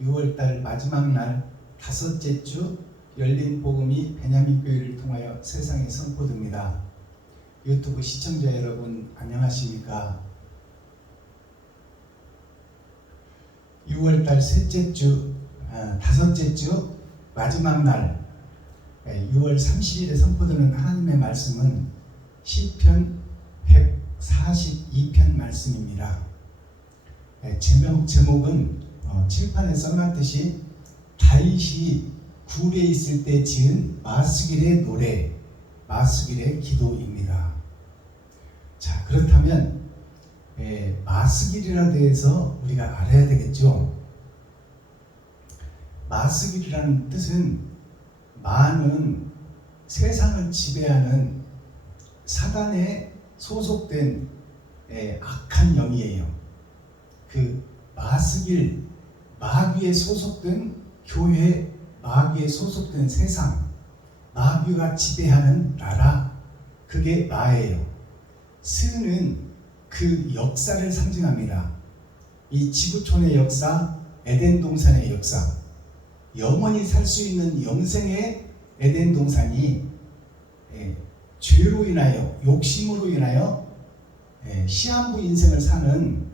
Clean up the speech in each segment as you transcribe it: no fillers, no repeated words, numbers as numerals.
6월달 마지막 날 다섯째 주 열린 복음이 베냐민 교회를 통하여 세상에 선포됩니다. 유튜브 시청자 여러분 안녕하십니까? 6월달 다섯째 주 마지막 날 6월 30일에 선포되는 하나님의 말씀은 시편 142편 말씀입니다. 제목은 칠판에 써놨듯이 다윗이 굴에 있을 때 지은 마스길의 노래, 마스길의 기도입니다. 자, 그렇다면 마스길이라 대해서 우리가 알아야 되겠죠. 마스길이라는 뜻은 마는 세상을 지배하는 사단에 소속된 악한 영이에요. 그 마스길, 마귀에 소속된 교회, 마귀에 소속된 세상, 마귀가 지배하는 나라, 그게 마예요. 스는 그 역사를 상징합니다. 이 지구촌의 역사, 에덴 동산의 역사, 영원히 살 수 있는 영생의 에덴 동산이 죄로 인하여, 욕심으로 인하여 시한부 인생을 사는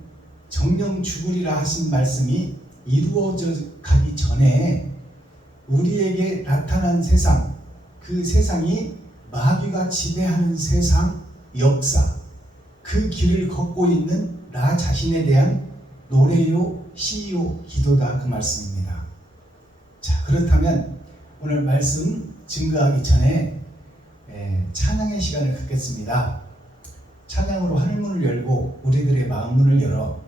정령 죽으리라 하신 말씀이 이루어져 가기 전에 우리에게 나타난 세상, 그 세상이 마귀가 지배하는 세상, 역사, 그 길을 걷고 있는 나 자신에 대한 노래요, 시요, 기도다, 그 말씀입니다. 자, 그렇다면 오늘 말씀 증거하기 전에 찬양의 시간을 갖겠습니다. 찬양으로 하늘문을 열고 우리들의 마음문을 열어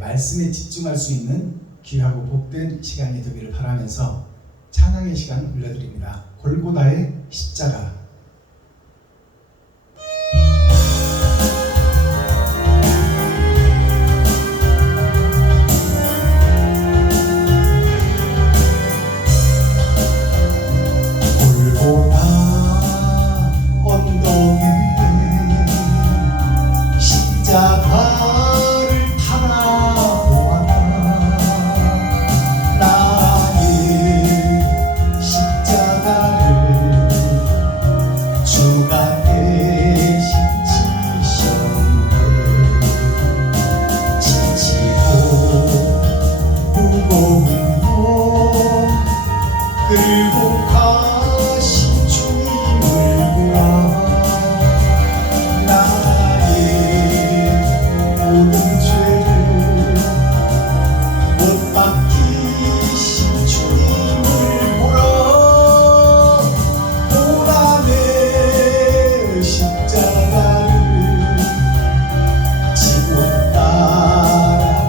말씀에 집중할 수 있는 귀하고 복된 시간이 되기를 바라면서 찬양의 시간 올려드립니다. 골고다의 십자가. 골고다 언덕에 십자가를 바라보아라. 나의 십자가를 주가 대신 지셨네. 지치고 무거운 몸 끌고 가신 주님을 보라. 나의 모든 죄를 못 맡기신 주님을 보라. 보라 내 십자가를 지고 따라가리라.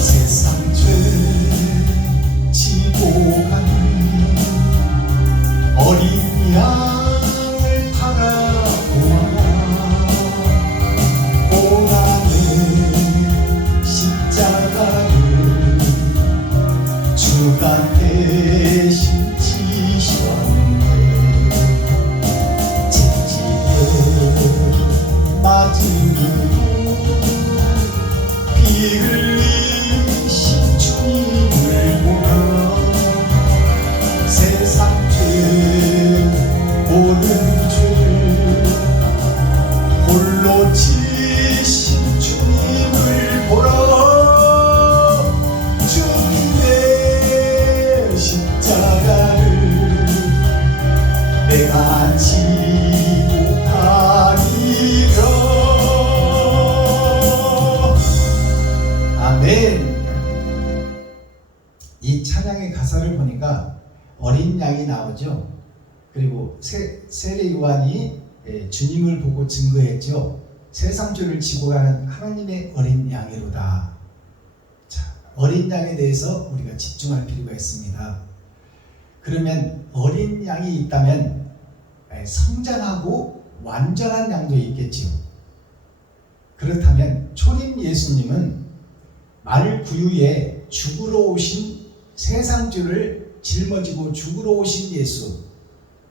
세상 죄 지고 가는 어린 양을 바라보아라. 보라 내 십자가를 주가 대신 지셨네. 채찍에 맞음으로 피 흘리신 주님을 보라. 세상 죄 모든 죄를 홀로 지신 주님을 보라. 주님의 십자가를 내가 지고 가리라. 아멘. 이 찬양의 가사를 보니까 어린 양이 나오죠. 그리고 세례 요한이 주님을 보고 증거했죠. 세상 죄를 지고 가는 하나님의 어린 양이로다. 자, 어린 양에 대해서 우리가 집중할 필요가 있습니다. 그러면 어린 양이 있다면 성장하고 완전한 양도 있겠지요. 그렇다면 초림 예수님은 말 구유에 죽으러 오신 세상 죄를 짊어지고 죽으러 오신 예수,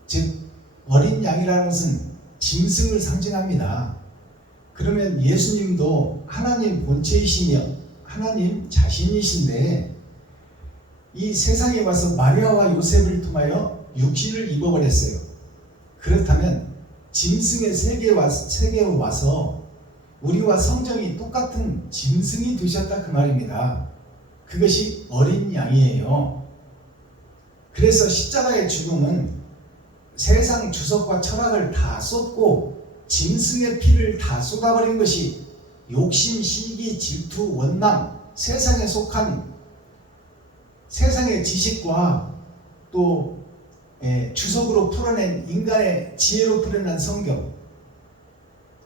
즉 어린 양이라는 것은 짐승을 상징합니다. 그러면 예수님도 하나님 본체이시며 하나님 자신이신데 이 세상에 와서 마리아와 요셉을 통하여 육신을 입어버렸어요. 그렇다면 짐승의 세계에 와서 우리와 성정이 똑같은 짐승이 되셨다 그 말입니다. 그것이 어린 양이에요. 그래서 십자가의 죽음은 세상 주석과 철학을 다 쏟고 짐승의 피를 다 쏟아버린 것이 욕심, 시기, 질투, 원망, 세상에 속한 세상의 지식과 또 주석으로 풀어낸 인간의 지혜로 풀어낸 성경,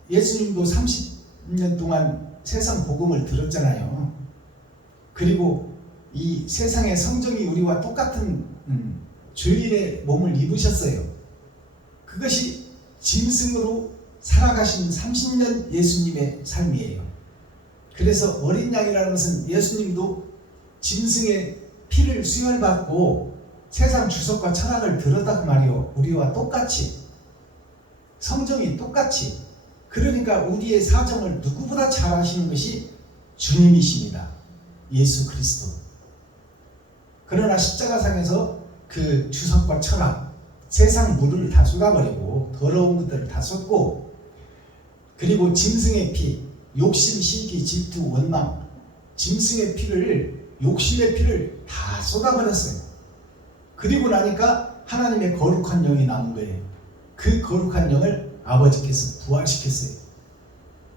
예수님도 30년 동안 세상 복음을 들었잖아요. 그리고 이 세상의 성정이 우리와 똑같은 죄인의 몸을 입으셨어요. 그것이 짐승으로 살아가신 30년 예수님의 삶이에요. 그래서 어린 양이라는 것은 예수님도 짐승의 피를 수혈받고 세상 주석과 철학을 들었다 그 말이요. 우리와 똑같이 성정이 똑같이. 그러니까 우리의 사정을 누구보다 잘 아시는 것이 주님이십니다. 예수 그리스도. 그러나 십자가상에서 그 주석과 철학, 세상 물을 다 쏟아버리고 더러운 것들을 다 쏟고, 그리고 짐승의 피, 욕심, 시기, 질투, 원망, 짐승의 피를, 욕심의 피를 다 쏟아버렸어요. 그리고 나니까 하나님의 거룩한 영이 남은 거예요. 그 거룩한 영을 아버지께서 부활시켰어요.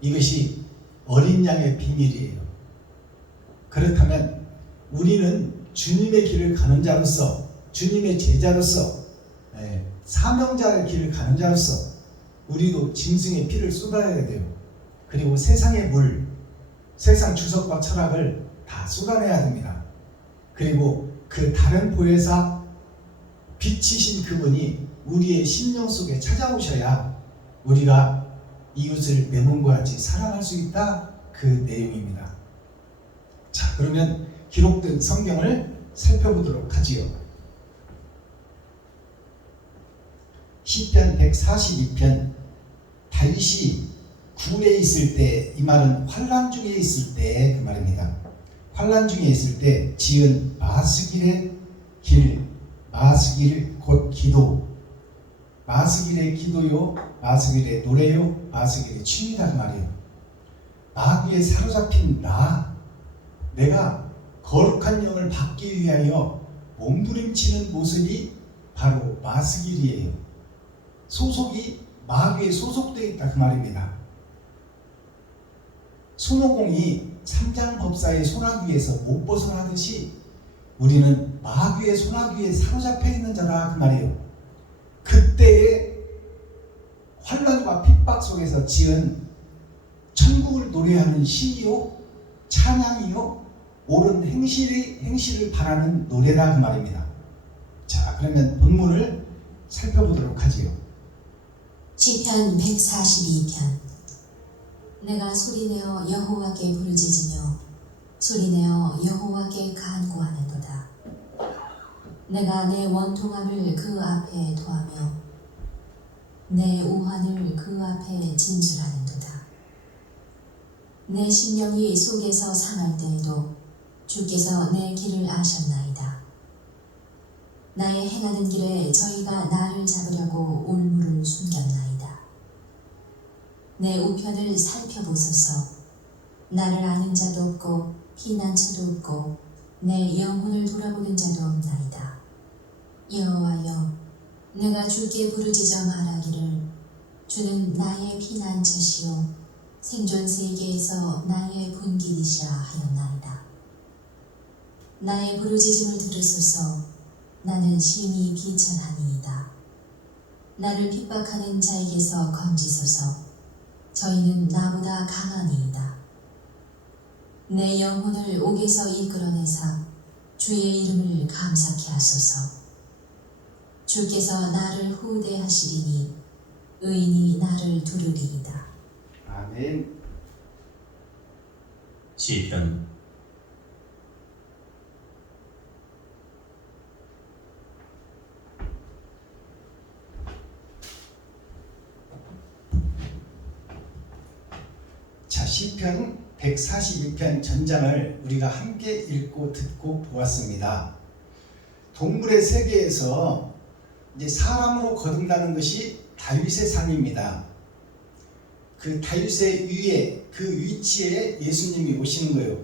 이것이 어린 양의 비밀이에요. 그렇다면 우리는 주님의 길을 가는 자로서, 주님의 제자로서, 사명자의 길을 가는 자로서 우리도 짐승의 피를 쏟아내야 돼요. 그리고 세상의 물, 세상 주석과 철학을 다 쏟아내야 됩니다. 그리고 그 다른 보혜사 빛이신 그분이 우리의 심령 속에 찾아오셔야 우리가 이웃을 내 몸과 같이 사랑할 수 있다, 그 내용입니다. 자, 그러면 기록된 성경을 살펴보도록 하지요. 시편 142편, 다윗이 굴에 있을 때, 이 말은 환난 중에 있을 때 그 말입니다. 환난 중에 있을 때 지은 마스길의 길, 마스길 곧 기도, 마스길의 기도요, 마스길의 노래요, 마스길의 춤이란 말이에요. 마귀에 사로잡힌 내가 거룩한 영을 받기 위하여 몸부림치는 모습이 바로 마스길이에요. 소속이 마귀에 소속되어 있다 그 말입니다. 손오공이 삼장법사의 소나귀에서 못 벗어나듯이 우리는 마귀의 소나귀에 사로잡혀 있는 자다 그 말이에요. 그때의 환난과 핍박 속에서 지은 천국을 노래하는 시요, 찬양이요, 옳은 행실을 바라는 노래다 그 말입니다. 자, 그러면 본문을 살펴보도록 하지요. 시편 142편. 내가 소리내어 여호와께 부르짖으며 소리내어 여호와께 간구하는도다. 내가 내 원통함을 그 앞에 토하며 내 오한을 그 앞에 진술하는도다. 내 심령이 속에서 상할 때에도 주께서 내 길을 아셨나이다. 나의 행하는 길에 저희가 나를 잡으려고 올무를 숨겼나이다. 내 우편을 살펴보소서. 나를 아는 자도 없고 피난처도 없고 내 영혼을 돌아보는 자도 없나이다. 여호와여, 내가 주께 부르짖어 말하기를 주는 나의 피난처시요 생존 세계에서 나의 분길이시라 하였나이다. 나의 부르짖음을 들으소서. 나는 심히 비천하니이다. 나를 핍박하는 자에게서 건지소서. 저희는 나보다 강하니이다. 내 영혼을 옥에서 이끌어내사 주의 이름을 감사케 하소서. 주께서 나를 후대하시리니 의인이 나를 두르리이다. 아멘. 시편 시편 142편 전장을 우리가 함께 읽고 듣고 보았습니다. 동물의 세계에서 이제 사람으로 거듭나는 것이 다윗의 삶입니다. 그 다윗의 위에 그 위치에 예수님이 오시는 거예요.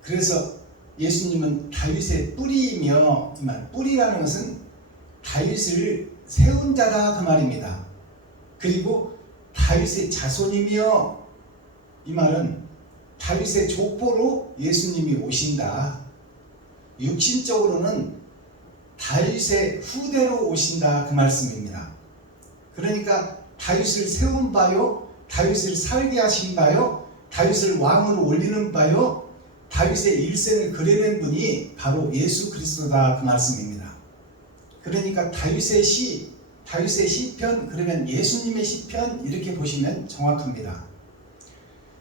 그래서 예수님은 다윗의 뿌리이며, 뿌리라는 것은 다윗을 세운 자다 그 말입니다. 그리고 다윗의 자손이며, 이 말은 다윗의 족보로 예수님이 오신다. 육신적으로는 다윗의 후대로 오신다 그 말씀입니다. 그러니까 다윗을 세운 바요, 다윗을 살게 하신 바요, 다윗을 왕으로 올리는 바요, 다윗의 일생을 그려낸 분이 바로 예수 그리스도다 그 말씀입니다. 그러니까 다윗의 시편, 그러면 예수님의 시편, 이렇게 보시면 정확합니다.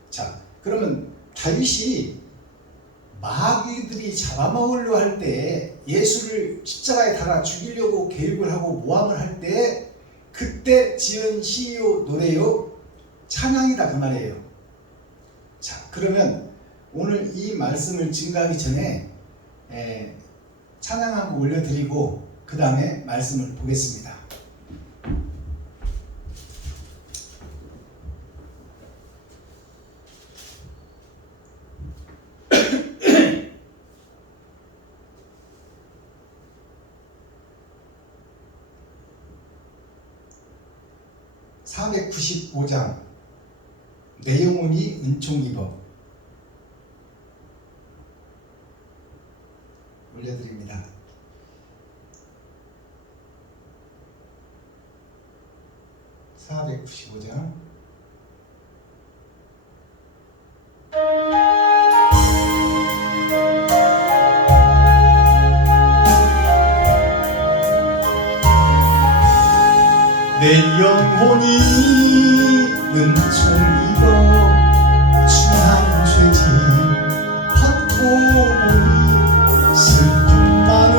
자, 그러면 다윗이 마귀들이 잡아먹으려 할 때, 예수를 십자가에 달아 죽이려고 계획을 하고 모함을 할 때, 그때 지은 시요 노래요 찬양이다 그 말이에요. 자, 그러면 오늘 이 말씀을 증거하기 전에 찬양하고 올려드리고 그 다음에 말씀을 보겠습니다. (495장) 내 영혼이 은총 입어 올려드립니다. (495장) 내 영혼이 은총 입어 중한 죄짐 받고 보니 슬픔 많은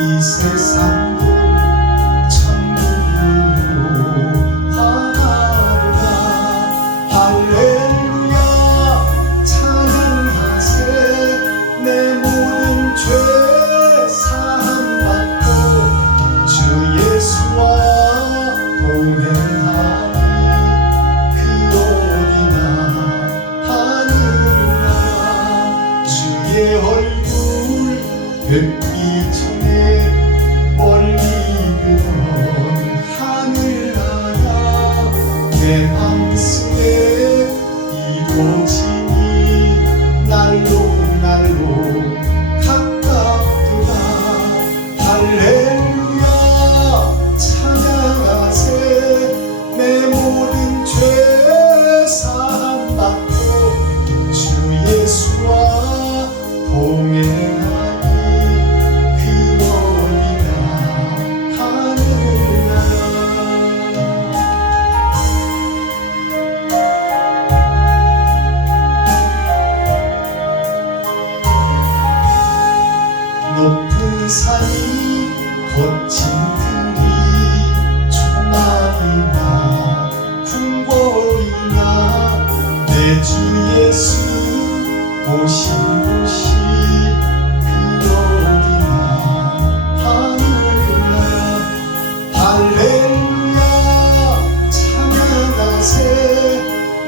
이 세상도 천국으로 화하도다. 할렐루야 찬양하세. 내 모든 죄 사함받고 주 예수와 동행하니 그 어디나 하늘나라. 주의 얼굴 뵙기 전에 멀리 그던 하늘나라. 내 마음속에 이루어지니 날로 날로 가깝도다. 할렐루야 찬양하세. 내 모든 죄 사함받고 주 예수와 동행하니 그 어디나 하늘나라. 높은 산이 거친 들이 초막이나 궁궐이나 내 주 예수 오신 곳이 그 어디나 하늘나라. 할렐루야 찬양하세.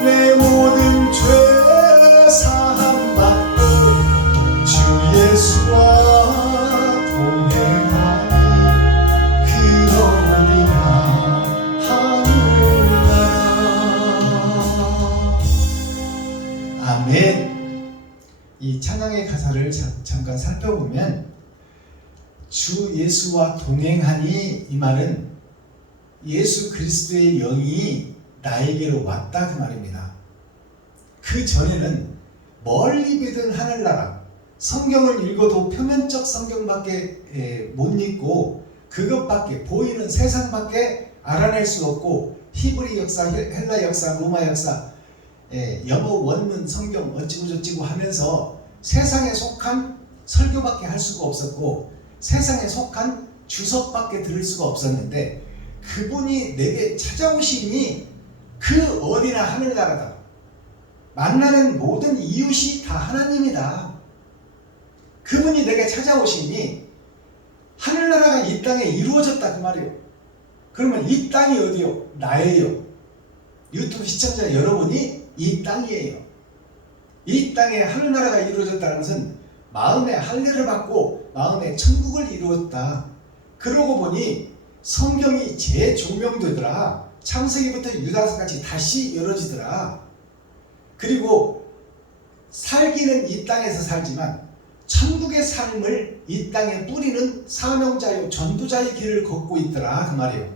내 모든 죄 사함받고 주 예수와 동행하니 그 어디나 하늘나라. 아멘. 이 찬양의 가사를 잠깐 살펴보면 주 예수와 동행하니, 이 말은 예수 그리스도의 영이 나에게로 왔다 그 말입니다. 그 전에는 멀리 비든 하늘나라, 성경을 읽어도 표면적 성경밖에 못 읽고 그것밖에, 보이는 세상밖에 알아낼 수 없고, 히브리 역사, 헬라 역사, 로마 역사, 영어 원문 성경 어찌고 저찌고 하면서 세상에 속한 설교밖에 할 수가 없었고, 세상에 속한 주석밖에 들을 수가 없었는데, 그분이 내게 찾아오시니 그 어디나 하늘나라다. 만나는 모든 이웃이 다 하나님이다. 그분이 내게 찾아오시니 하늘나라가 이 땅에 이루어졌다 그 말이에요. 그러면 이 땅이 어디요? 나예요. 유튜브 시청자 여러분이 이 땅이에요. 이 땅에 하늘나라가 이루어졌다는 것은 마음에 할례를 받고 마음에 천국을 이루었다. 그러고 보니 성경이 재조명되더라. 창세기부터 유다서까지 다시 열어지더라. 그리고 살기는 이 땅에서 살지만 천국의 삶을 이 땅에 뿌리는 사명자요 전도자의 길을 걷고 있더라 그 말이에요.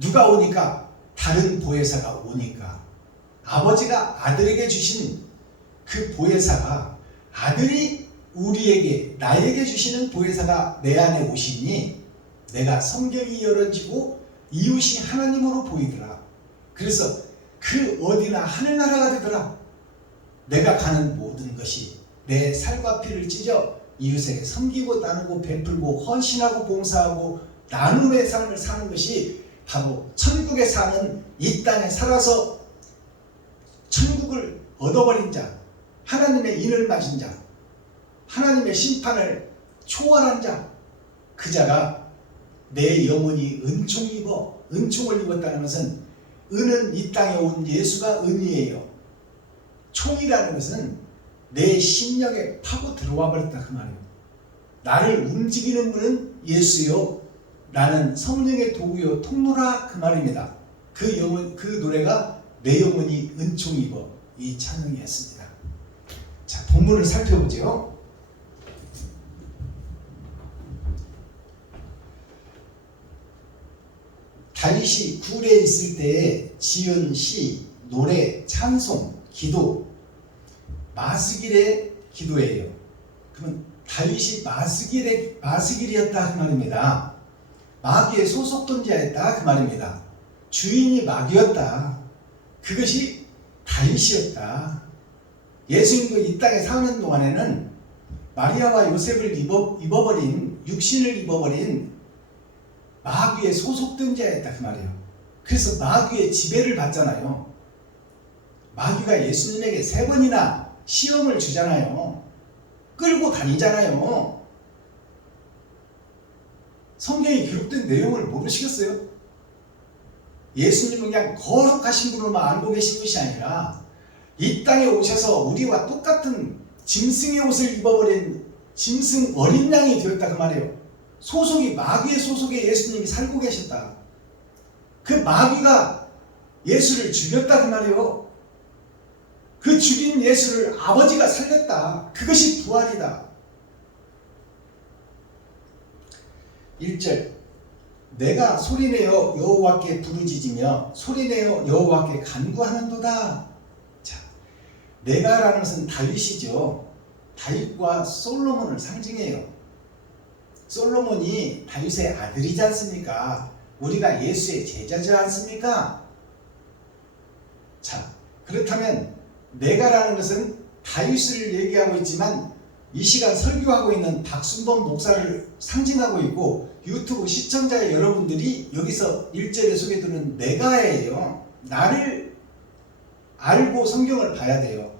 누가 오니까? 다른 보혜사가 오니까. 아버지가 아들에게 주신 그 보혜사가 아들이 우리에게 나에게 주시는 보혜사가 내 안에 오시니 내가 성경이 열어지고 이웃이 하나님으로 보이더라. 그래서 그 어디나 하늘나라가 되더라. 내가 가는 모든 것이 내 살과 피를 찢어 이웃에게 섬기고 나누고 베풀고 헌신하고 봉사하고 나눔의 삶을 사는 것이 바로 천국에 사는 이 땅에 살아서 천국을 얻어버린 자, 하나님의 인을 맞은 자, 하나님의 심판을 초월한 자, 그 자가 내 영혼이 은총을 입었다는 것은 은은 이 땅에 온 예수가 은이에요. 총이라는 것은 내 심령에 파고 들어와 버렸다 그 말이에요. 나를 움직이는 분은 예수요, 나는 성령의 도구요 통로라 그 말입니다. 그 노래가 내 영혼이 은총이 입어 이 찬양이었습니다. 자, 본문을 살펴보죠. 다윗이 굴에 있을 때에 지은 시, 노래, 찬송, 기도, 마스길의 기도예요. 그러면 다윗이 마스길이었다 그 말입니다. 마귀의 소속된 자였다 그 말입니다. 주인이 마귀였다. 그것이 다윗이었다. 예수님도 이 땅에 사는 동안에는 마리아와 요셉을 입어버린 육신을 입어버린 마귀의 소속된 자였다 그 말이에요. 그래서 마귀의 지배를 받잖아요. 마귀가 예수님에게 3번이나 시험을 주잖아요. 끌고 다니잖아요. 성경에 기록된 내용을 모르시겠어요? 예수님은 그냥 거룩하신 분으로만 알고 계신 것이 아니라 이 땅에 오셔서 우리와 똑같은 짐승의 옷을 입어버린 짐승 어린 양이 되었다 그 말이에요. 마귀의 소속에 예수님이 살고 계셨다. 그 마귀가 예수를 죽였다 그 말이에요. 그 죽인 예수를 아버지가 살렸다. 그것이 부활이다. 1절, 내가 소리내어 여호와께 부르짖으며 소리내어 여호와께 간구하는도다. 자, 내가라는 것은 다윗이죠. 다윗과 솔로몬을 상징해요. 솔로몬이 다윗의 아들이지 않습니까? 우리가 예수의 제자지 않습니까? 자, 그렇다면 내가라는 것은 다윗을 얘기하고 있지만 이 시간 설교하고 있는 박순범 목사를 상징하고 있고 유튜브 시청자 여러분들이 여기서 1절에 소개되는 내가예요. 나를 알고 성경을 봐야 돼요.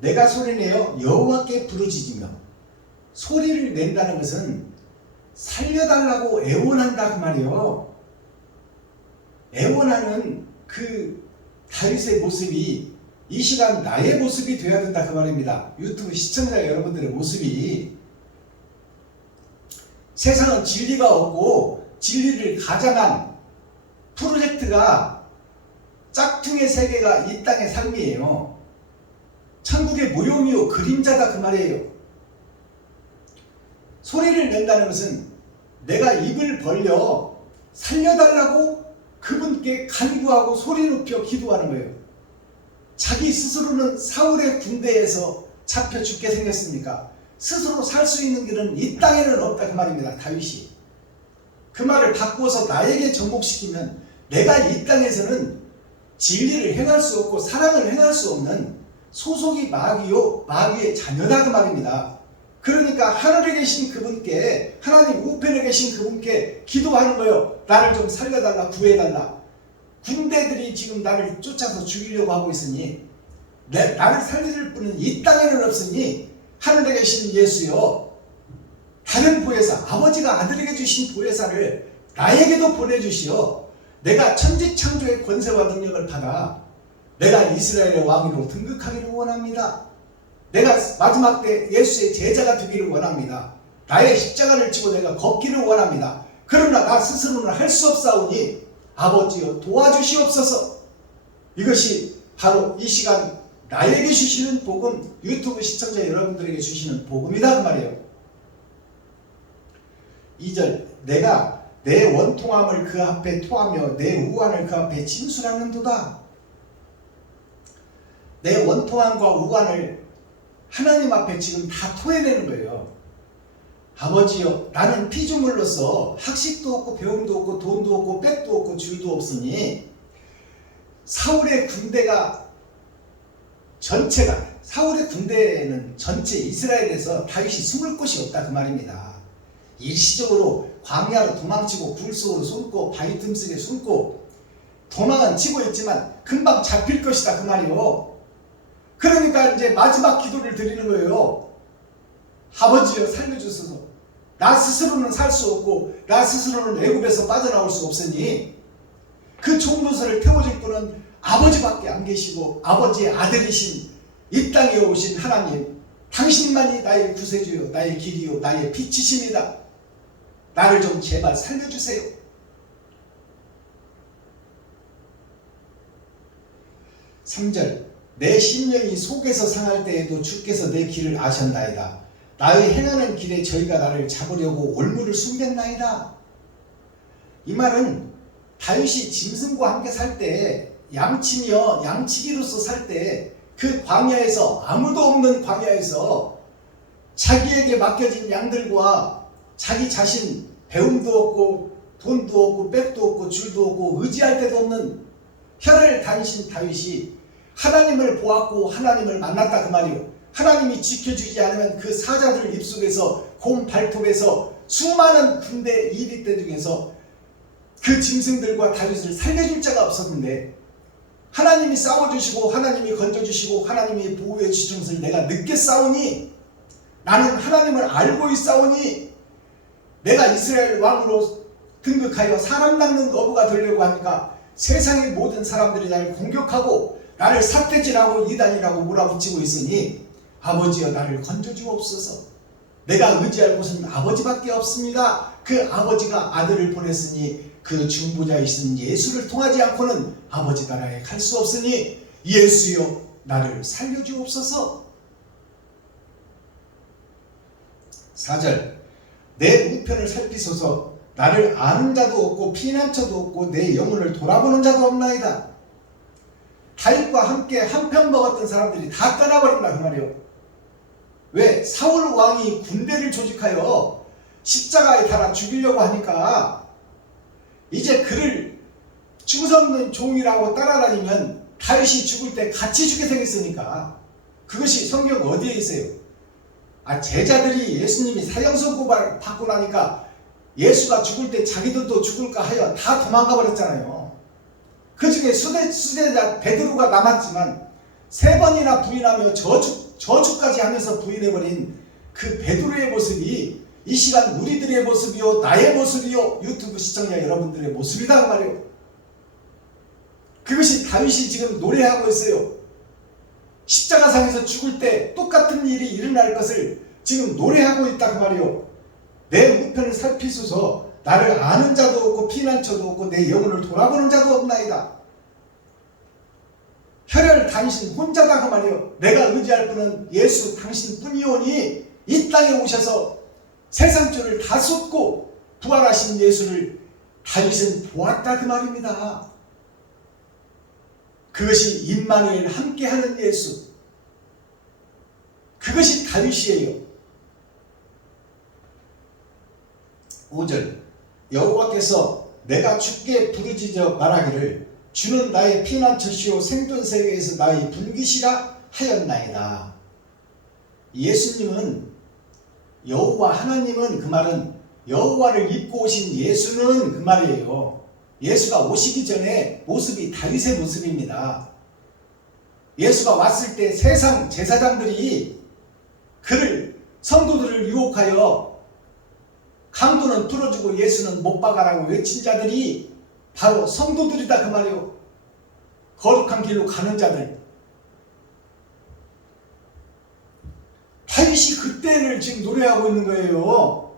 내가 소리내어 여호와께 부르짖으며, 소리를 낸다는 것은 살려달라고 애원한다 그 말이에요. 애원하는 그 다윗의 모습이 이 시간 나의 모습이 되어야 된다 그 말입니다. 유튜브 시청자 여러분들의 모습이. 세상은 진리가 없고 진리를 가장한 프로젝트가 짝퉁의 세계가 이 땅의 삶이에요. 천국의 모형이요 그림자다 그 말이에요. 소리를 낸다는 것은 내가 입을 벌려 살려달라고 그분께 간구하고 소리 높여 기도하는 거예요. 자기 스스로는 사울의 군대에서 잡혀 죽게 생겼으니까 스스로 살 수 있는 길은 이 땅에는 없다 그 말입니다. 다윗이 그 말을 바꾸어서 나에게 정복시키면 내가 이 땅에서는 진리를 행할 수 없고 사랑을 행할 수 없는 소속이 마귀요 마귀의 자녀다 그 말입니다. 그러니까 하늘에 계신 그분께, 하나님 우편에 계신 그분께 기도하는 거예요. 나를 좀 살려달라, 구해달라. 군대들이 지금 나를 쫓아서 죽이려고 하고 있으니 나를 살려줄 분은 이 땅에는 없으니 하늘에 계신 예수여, 다른 보혜사, 아버지가 아들에게 주신 보혜사를 나에게도 보내주시어 내가 천지창조의 권세와 능력을 받아 내가 이스라엘의 왕으로 등극하기를 원합니다. 내가 마지막 때 예수의 제자가 되기를 원합니다. 나의 십자가를 지고 내가 걷기를 원합니다. 그러나 나 스스로는 할 수 없사오니 아버지여 도와주시옵소서. 이것이 바로 이 시간 나에게 주시는 복음, 유튜브 시청자 여러분들에게 주시는 복음이다 그 말이에요. 2절, 내가 내 원통함을 그 앞에 토하며 내 우환을 그 앞에 진술하는도다. 내 원통함과 우환을 하나님 앞에 지금 다 토해내는 거예요. 아버지여, 나는 피조물로서 학식도 없고 배움도 없고 돈도 없고 백도 없고 줄도 없으니 사울의 군대가 전체가, 사울의 군대는 전체 이스라엘에서 다윗이 숨을 곳이 없다 그 말입니다. 일시적으로 광야로 도망치고 굴 속으로 숨고 바위 틈속에 숨고 도망은 치고 있지만 금방 잡힐 것이다 그 말이요. 그러니까 이제 마지막 기도를 드리는 거예요. 아버지여 살려주소서. 나 스스로는 살 수 없고 나 스스로는 애굽에서 빠져나올 수 없으니 그 종부서를 태워줄 분은 아버지밖에 안 계시고 아버지의 아들이신 이 땅에 오신 하나님, 당신만이 나의 구세주요 나의 길이요 나의 빛이십니다. 나를 좀 제발 살려주세요. 3절, 내 심령이 속에서 상할 때에도 주께서 내 길을 아셨나이다. 나의 행하는 길에 저희가 나를 잡으려고 올무를 숨겼나이다. 이 말은 다윗이 짐승과 함께 살 때, 양치며 양치기로서 살 때 그 광야에서, 아무도 없는 광야에서 자기에게 맡겨진 양들과 자기 자신 배움도 없고 돈도 없고 백도 없고 줄도 없고 의지할 데도 없는 혈을 다니신 다윗이 하나님을 보았고 하나님을 만났다 그 말이요. 하나님이 지켜주지 않으면 그 사자들 입속에서 곰 발톱에서 수많은 군대 2리대 중에서 그 짐승들과 다윗을 살려줄 자가 없었는데 하나님이 싸워주시고 하나님이 건져주시고 하나님이 보호해 주신 것을 내가 늦게 싸우니, 나는 하나님을 알고 있사오니 내가 이스라엘 왕으로 등극하여 사람 낚는 어부가 되려고 하니까 세상의 모든 사람들이 나를 공격하고 나를 삿대질하고 이단이라고 몰아붙이고 있으니 아버지여 나를 건져주옵소서. 내가 의지할 곳은 아버지밖에 없습니다. 그 아버지가 아들을 보냈으니 그 중보자이신 예수를 통하지 않고는 아버지 나라에 갈 수 없으니 예수여 나를 살려주옵소서. 4절, 내 우편을 살피소서. 나를 아는 자도 없고 피난처도 없고 내 영혼을 돌아보는 자도 없나이다. 다윗과 함께 한편 먹었던 사람들이 다 떠나버린다 그 말이요. 왜? 사울 왕이 군대를 조직하여 십자가에 달아 죽이려고 하니까 이제 그를 충성된 종이라고 따라다니면 다윗이 죽을 때 같이 죽게 생겼으니까. 그것이 성경 어디에 있어요? 제자들이 예수님이 사형선 고발 받고 나니까 예수가 죽을 때 자기들도 죽을까 하여 다 도망가 버렸잖아요. 그 중에 수제자 베드로가 남았지만 3번이나 부인하며 저주까지 하면서 부인해버린 그 베드로의 모습이 이 시간 우리들의 모습이요 나의 모습이요 유튜브 시청자 여러분들의 모습이다 그 말이에요. 그것이 다윗이 지금 노래하고 있어요. 십자가상에서 죽을 때 똑같은 일이 일어날 것을 지금 노래하고 있다 그 말이요. 내 우편을 살피소서. 나를 아는 자도 없고 피난처도 없고 내 영혼을 돌아보는 자도 없나이다. 혈혈 당신 혼자다 그 말이요. 내가 의지할 분은 예수 당신뿐이오니 이 땅에 오셔서 세상줄을 다 쏟고 부활하신 예수를 다윗은 보았다 그 말입니다. 그것이 임마누엘 함께하는 예수, 그것이 다윗이에요. 5절, 여호와께서 내가 주께 부르짖어 말하기를 주는 나의 피난처시오 생존세계에서 나의 분깃이라 하였나이다. 예수님은, 여호와 하나님은, 그 말은 여호와를 입고 오신 예수는 그 말이에요. 예수가 오시기 전에 모습이 다윗의 모습입니다. 예수가 왔을 때 세상 제사장들이 성도들을 유혹하여 강도는 풀어주고 예수는 못 박아라고 외친 자들이 바로 성도들이다 그 말이요. 거룩한 길로 가는 자들. 다윗이 그때를 지금 노래하고 있는 거예요.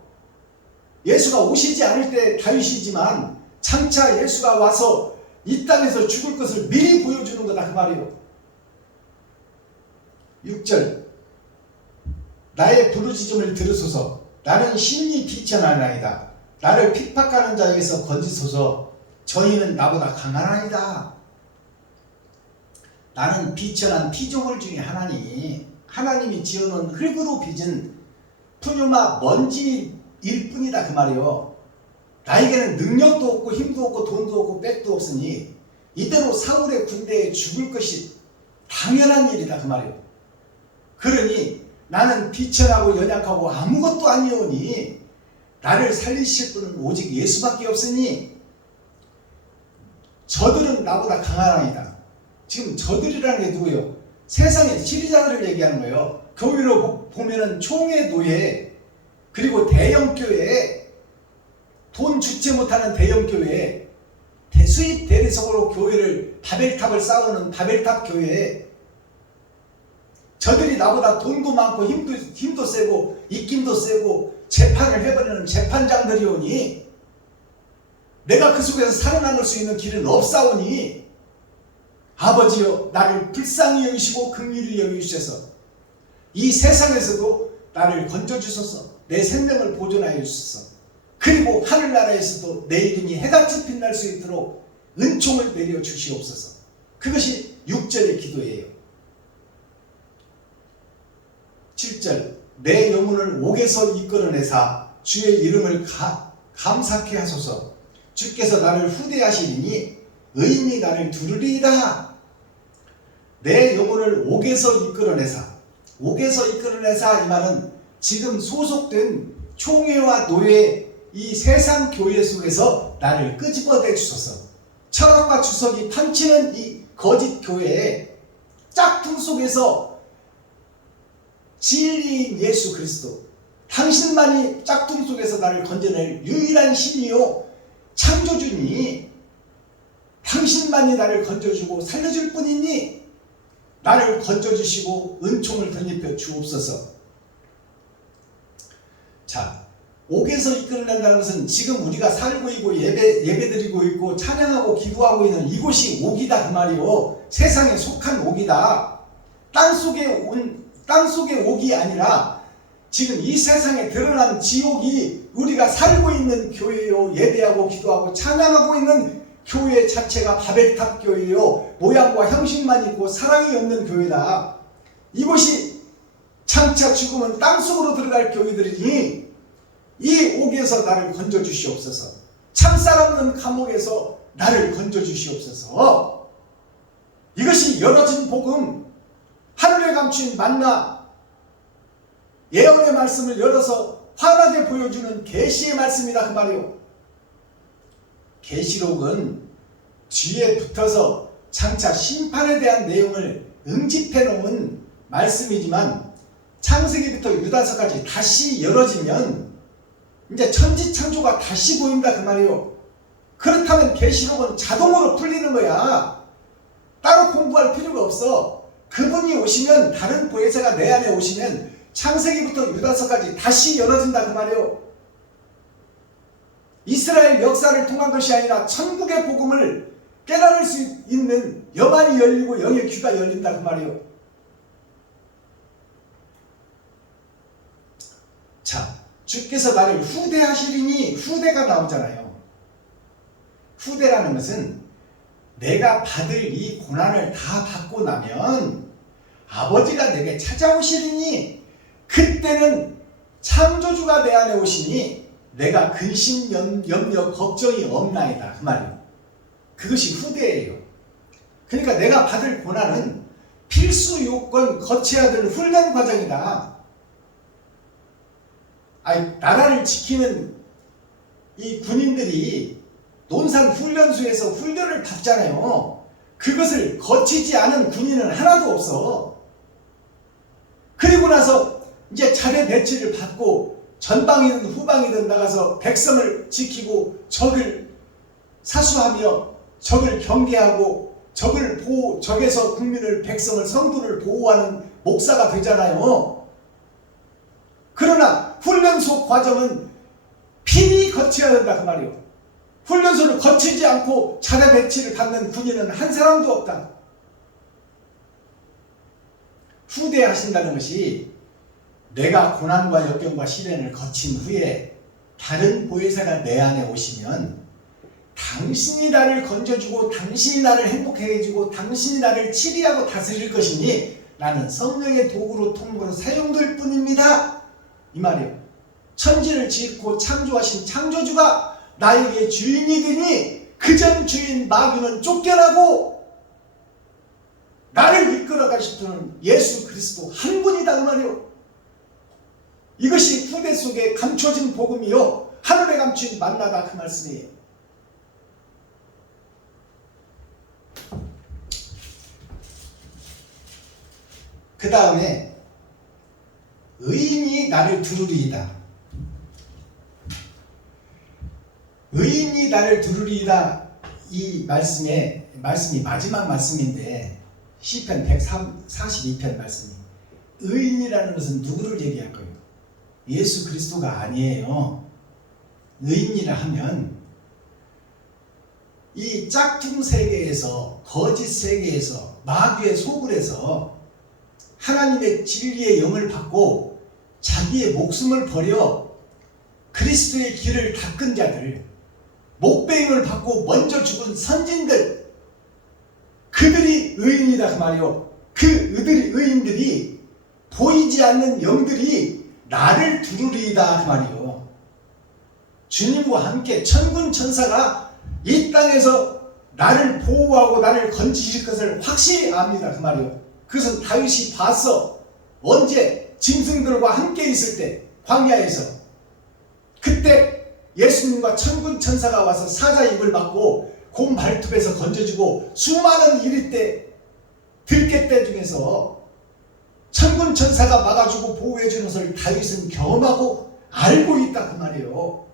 예수가 오시지 않을 때 다윗이지만 장차 예수가 와서 이 땅에서 죽을 것을 미리 보여주는 거다 그 말이요. 6절 나의 부르짖음을 들으소서. 나는 심히 비천하나이다. 나를 핍박하는 자에게서 건지소서. 저희는 나보다 강하나이다. 나는 비천한 피조물 중에 하나님이 지어놓은 흙으로 빚은 푸뉴마 먼지일 뿐이다 그 말이요. 나에게는 능력도 없고 힘도 없고 돈도 없고 백도 없으니 이대로 사울의 군대에 죽을 것이 당연한 일이다 그 말이요. 그러니 나는 비천하고 연약하고 아무것도 아니오니 나를 살리실 분은 오직 예수밖에 없으니 저들은 나보다 강하나이다. 지금 저들이라는 게 누구예요? 세상의 지리자들을 얘기하는 거예요. 교회로 보면은 총회 노예, 그리고 대형교회, 돈 주체 못하는 대형교회, 수입 대리석으로 교회를 바벨탑을 쌓아놓는 바벨탑 교회, 저들이 나보다 돈도 많고 힘도 세고 입김도 세고 재판을 해버리는 재판장들이오니 내가 그 속에서 살아남을 수 있는 길은 없사오니 아버지여 나를 불쌍히 여기시고 긍휼히 여기주셔서 이 세상에서도 나를 건져주소서. 내 생명을 보존하여 주소서. 그리고 하늘나라에서도 내 이름이 해같이 빛날 수 있도록 은총을 내려 주시옵소서. 그것이 6절의 기도예요. 7절 내 영혼을 옥에서 이끌어내사 주의 이름을 감사케 하소서. 주께서 나를 후대하시리니 의인이 나를 두르리이다. 내 영혼을 옥에서 이끌어내사. 옥에서 이끌어내사 이 말은 지금 소속된 총회와 노예 이 세상 교회 속에서 나를 끄집어내 주소서. 철학과 주석이 판치는 이 거짓 교회의 짝퉁 속에서 진리인 예수 그리스도, 당신만이 짝퉁 속에서 나를 건져낼 유일한 신이요 창조주니 당신만이 나를 건져주고 살려줄 뿐이니 나를 건져주시고 은총을 덧입혀 주옵소서. 자, 옥에서 이끌어낸다는 것은 지금 우리가 살고 있고 예배드리고 있고 찬양하고 기도하고 있는 이곳이 옥이다 그 말이요. 세상에 속한 옥이다. 땅속의 옥이 아니라 지금 이 세상에 드러난 지옥이 우리가 살고 있는 교회요. 예배하고 기도하고 찬양하고 있는 교회 자체가 바벨탑 교회요. 모양과 형식만 있고 사랑이 없는 교회다. 이곳이 장차 죽으면 땅속으로 들어갈 교회들이니 이 옥에서 나를 건져주시옵소서. 참사람 없는 감옥에서 나를 건져주시옵소서. 이것이 열어진 복음, 하늘에 감춘 만나, 예언의 말씀을 열어서 환하게 보여주는 계시의 말씀이다 그 말이요. 계시록은 뒤에 붙어서 장차 심판에 대한 내용을 응집해 놓은 말씀이지만 창세기부터 유다서까지 다시 열어지면 이제 천지창조가 다시 보인다 그 말이요. 그렇다면 계시록은 자동으로 풀리는 거야. 따로 공부할 필요가 없어. 그분이 오시면, 다른 보혜사가 내 안에 오시면 창세기부터 유다서까지 다시 열어진다 그 말이요. 이스라엘 역사를 통한 것이 아니라 천국의 복음을 깨달을 수 있는 영안이 열리고 영의 귀가 열린다 그 말이요. 자, 주께서 나를 후대하시리니, 후대가 나오잖아요. 후대라는 것은 내가 받을 이 고난을 다 받고 나면 아버지가 내게 찾아오시리니 그때는 창조주가 내 안에 오시니 내가 근심, 염려, 걱정이 없나이다 그 말이에요. 그것이 후대예요. 그러니까 내가 받을 고난은 필수 요건 거쳐야 될 훈련 과정이다. 나라를 지키는 이 군인들이 논산 훈련소에서 훈련을 받잖아요. 그것을 거치지 않은 군인은 하나도 없어. 그리고 나서 이제 차례 배치를 받고 전방이든 후방이든 나가서 백성을 지키고 적을 사수하며 적을 경계하고 적에서 국민을, 백성을, 성도를 보호하는 목사가 되잖아요. 그러나 훈련소 과정은 필히 거쳐야 된다 그 말이에요. 훈련소를 거치지 않고 차례 배치를 받는 군인은 한 사람도 없다. 후대하신다는 것이 내가 고난과 역경과 시련을 거친 후에 다른 보혜사가 내 안에 오시면 당신이 나를 건져주고 당신이 나를 행복하게 해주고 당신이 나를 치리하고 다스릴 것이니 나는 성령의 도구로 통으로 사용될 뿐입니다. 이 말이에요. 천지를 짓고 창조하신 창조주가 나에게 주인이 되니 그전 주인 마귀는 쫓겨나고 나를 이끌어 가시는 예수 그리스도 한 분이다 그 말이에요. 이것이 후대 속에 감춰진 복음이요 하늘에 감춘 만나다 그 말씀이에요. 그 다음에 의인이 나를 두루리이다. 의인이 나를 두루리이다. 이 말씀이 마지막 말씀인데 시편 142편 말씀이 의인이라는 것은 누구를 얘기할 거예요? 예수 그리스도가 아니에요. 의인이라 하면 이 짝퉁 세계에서 거짓 세계에서 마귀의 소굴에서 하나님의 진리의 영을 받고 자기의 목숨을 버려 그리스도의 길을 닦은 자들, 목배임을 받고 먼저 죽은 선진들, 그들이 의인이다 그 말이요. 의인들이 보이지 않는 영들이 나를 두루리이다 그 말이요. 주님과 함께 천군 천사가 이 땅에서 나를 보호하고 나를 건지실 것을 확실히 압니다 그 말이요. 그것은 다윗이 봤어. 언제? 짐승들과 함께 있을 때 광야에서. 그때 예수님과 천군 천사가 와서 사자 입을 막고 곰 발톱에서 건져주고 수많은 들깨떼 중에서 천군 천사가 막아주고 보호해주는 것을 다윗은 경험하고 알고 있다 그 말이에요.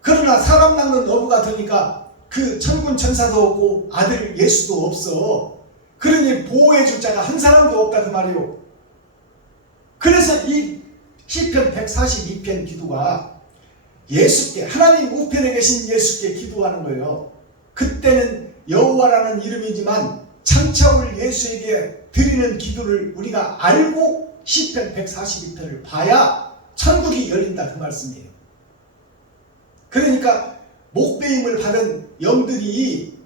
그러나 사람 낳는 어부가 되니까 그 천군 천사도 없고 아들 예수도 없어. 그러니 보호해줄 자가 한 사람도 없다 그 말이에요. 그래서 이 시편 142편 기도가 예수께, 하나님 우편에 계신 예수께 기도하는 거예요. 그때는 여호와라는 이름이지만 창차올 예수에게 드리는 기도를 우리가 알고 시편 142편을 봐야 천국이 열린다 그 말씀이에요. 그러니까 목배임을 받은 영들이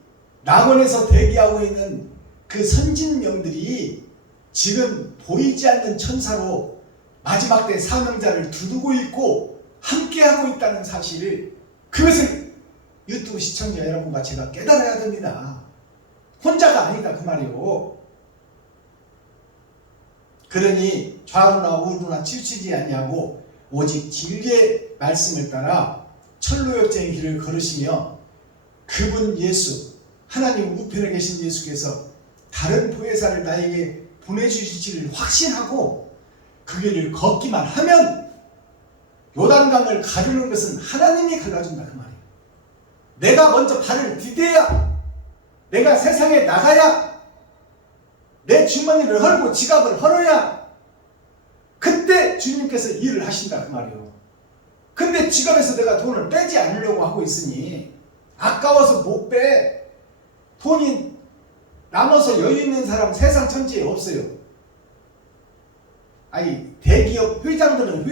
낙원에서 대기하고 있는 그 선진영들이 지금 보이지 않는 천사로 마지막 때 사명자를 두르고 있고 함께하고 있다는 사실을, 그것을 유튜브 시청자 여러분과 제가 깨달아야 됩니다. 혼자가 아니다 그 말이요. 그러니 좌우나 우루나 치우치지 아니하고 오직 진리의 말씀을 따라 천로역쟁의 길을 걸으시며 그분 예수, 하나님 우편에 계신 예수께서 다른 보혜사를 나에게 보내주실지를 확신하고 그 길을 걷기만 하면 요단강을 가르는 것은 하나님이 갈라준다 그 말이에요. 내가 먼저 발을 디뎌야, 내가 세상에 나가야, 내 주머니를 헐고 지갑을 헐어야 그때 주님께서 일을 하신다 그 말이에요. 근데 지갑에서 내가 돈을 빼지 않으려고 하고 있으니 아까워서 못 빼. 돈이 남아서 여유 있는 사람 세상 천지에 없어요. 아니 대기업 회장들은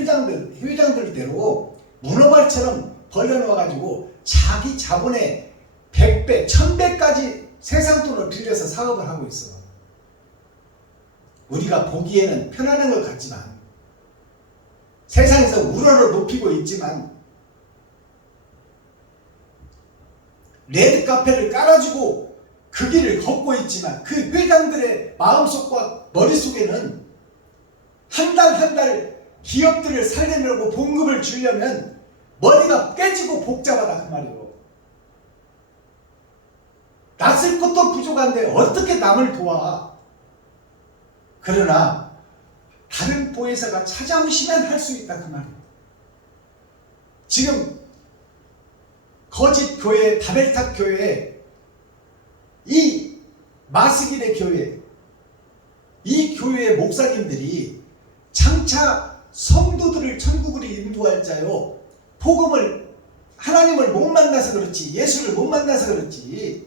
회장들대로 문어발처럼 벌려놓아가지고 자기 자본의 100배, 1000배까지 세상 돈을 빌려서 사업을 하고 있어. 우리가 보기에는 편안한 것 같지만 세상에서 우러러 높이고 있지만 레드카펫을 깔아주고 그 길을 걷고 있지만 그 회장들의 마음속과 머릿속에는 한 달 기업들을 살리려고 봉급을 주려면 머리가 깨지고 복잡하다 그 말이에요. 나 쓸 것도 부족한데 어떻게 남을 도와? 그러나 다른 보혜사가 찾아오시면 할 수 있다 그 말이에요. 지금 거짓 교회, 다벨탑 교회, 이 마스길의 교회, 이 교회의 목사님들이 장차 성도들을 천국으로 인도할 자요, 복음을, 하나님을 못 만나서 그렇지, 예수를 못 만나서 그렇지,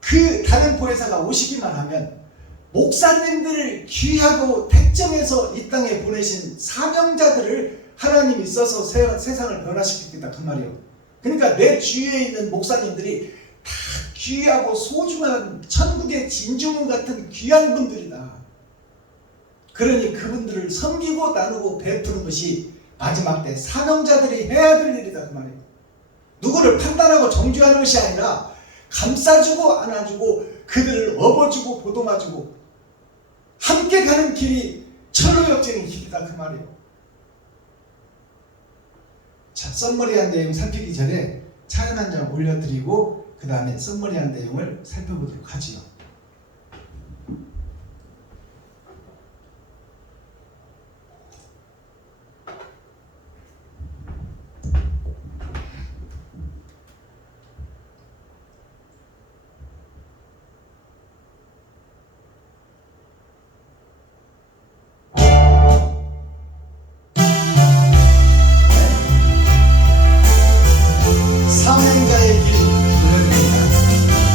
그 다른 보혜사가 오시기만 하면 목사님들을 귀하고 택정해서 이 땅에 보내신 사명자들을 하나님이 써서 세상을 변화시키겠다 그 말이에요. 그러니까 내 주위에 있는 목사님들이 다 귀하고 소중한 천국의 진주문 같은 귀한 분들이다. 그러니 그분들을 섬기고 나누고 베푸는 것이 마지막 때 사명자들이 해야 될 일이다 그 말이에요. 누구를 판단하고 정죄하는 것이 아니라 감싸주고 안아주고 그들을 업어주고 보듬어주고 함께 가는 길이 철로역적인 길이다 그 말이에요. 자, 썸머리한 내용 살피기 전에 찬양 한 장 올려드리고 그 다음에 썸머리한 내용을 살펴보도록 하지요. 사명자의 길 보여드립니다.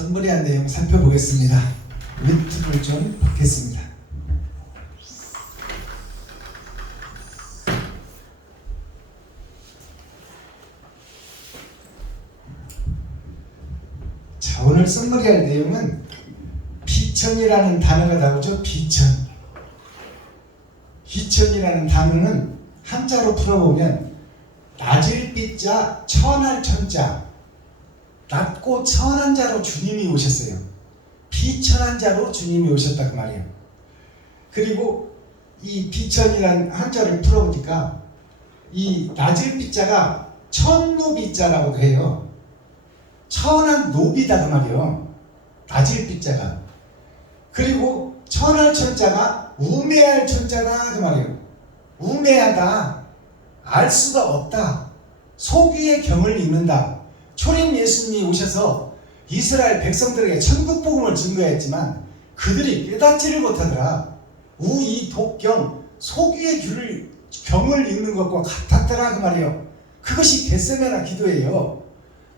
선물이한 내용 살펴보겠습니다. 윈트를 좀 받겠습니다. 자, 오늘 선물이할 내용은 비천이라는 단어가 나오죠. 비천이라는 단어는 한자로 풀어보면 낮을 빛자 천할 천자, 낮고 천한 자로 주님이 오셨어요. 비천한 자로 주님이 오셨다 그 말이에요. 그리고 이 비천이라는 한자를 풀어보니까 이 낮을 빛자가 천노비자라고 해요. 천한 노비다 그 말이에요. 낮을 빛자가. 그리고 천할 천자가 우매할 천자다 그 말이에요. 우매하다, 알 수가 없다, 소귀의 경을 읽는다. 초림 예수님이 오셔서 이스라엘 백성들에게 천국 복음을 증거했지만 그들이 깨닫지를 못하더라. 우이 독경 소귀의 경을 읽는 것과 같았더라 그 말이에요. 그것이 겟세마네 기도예요.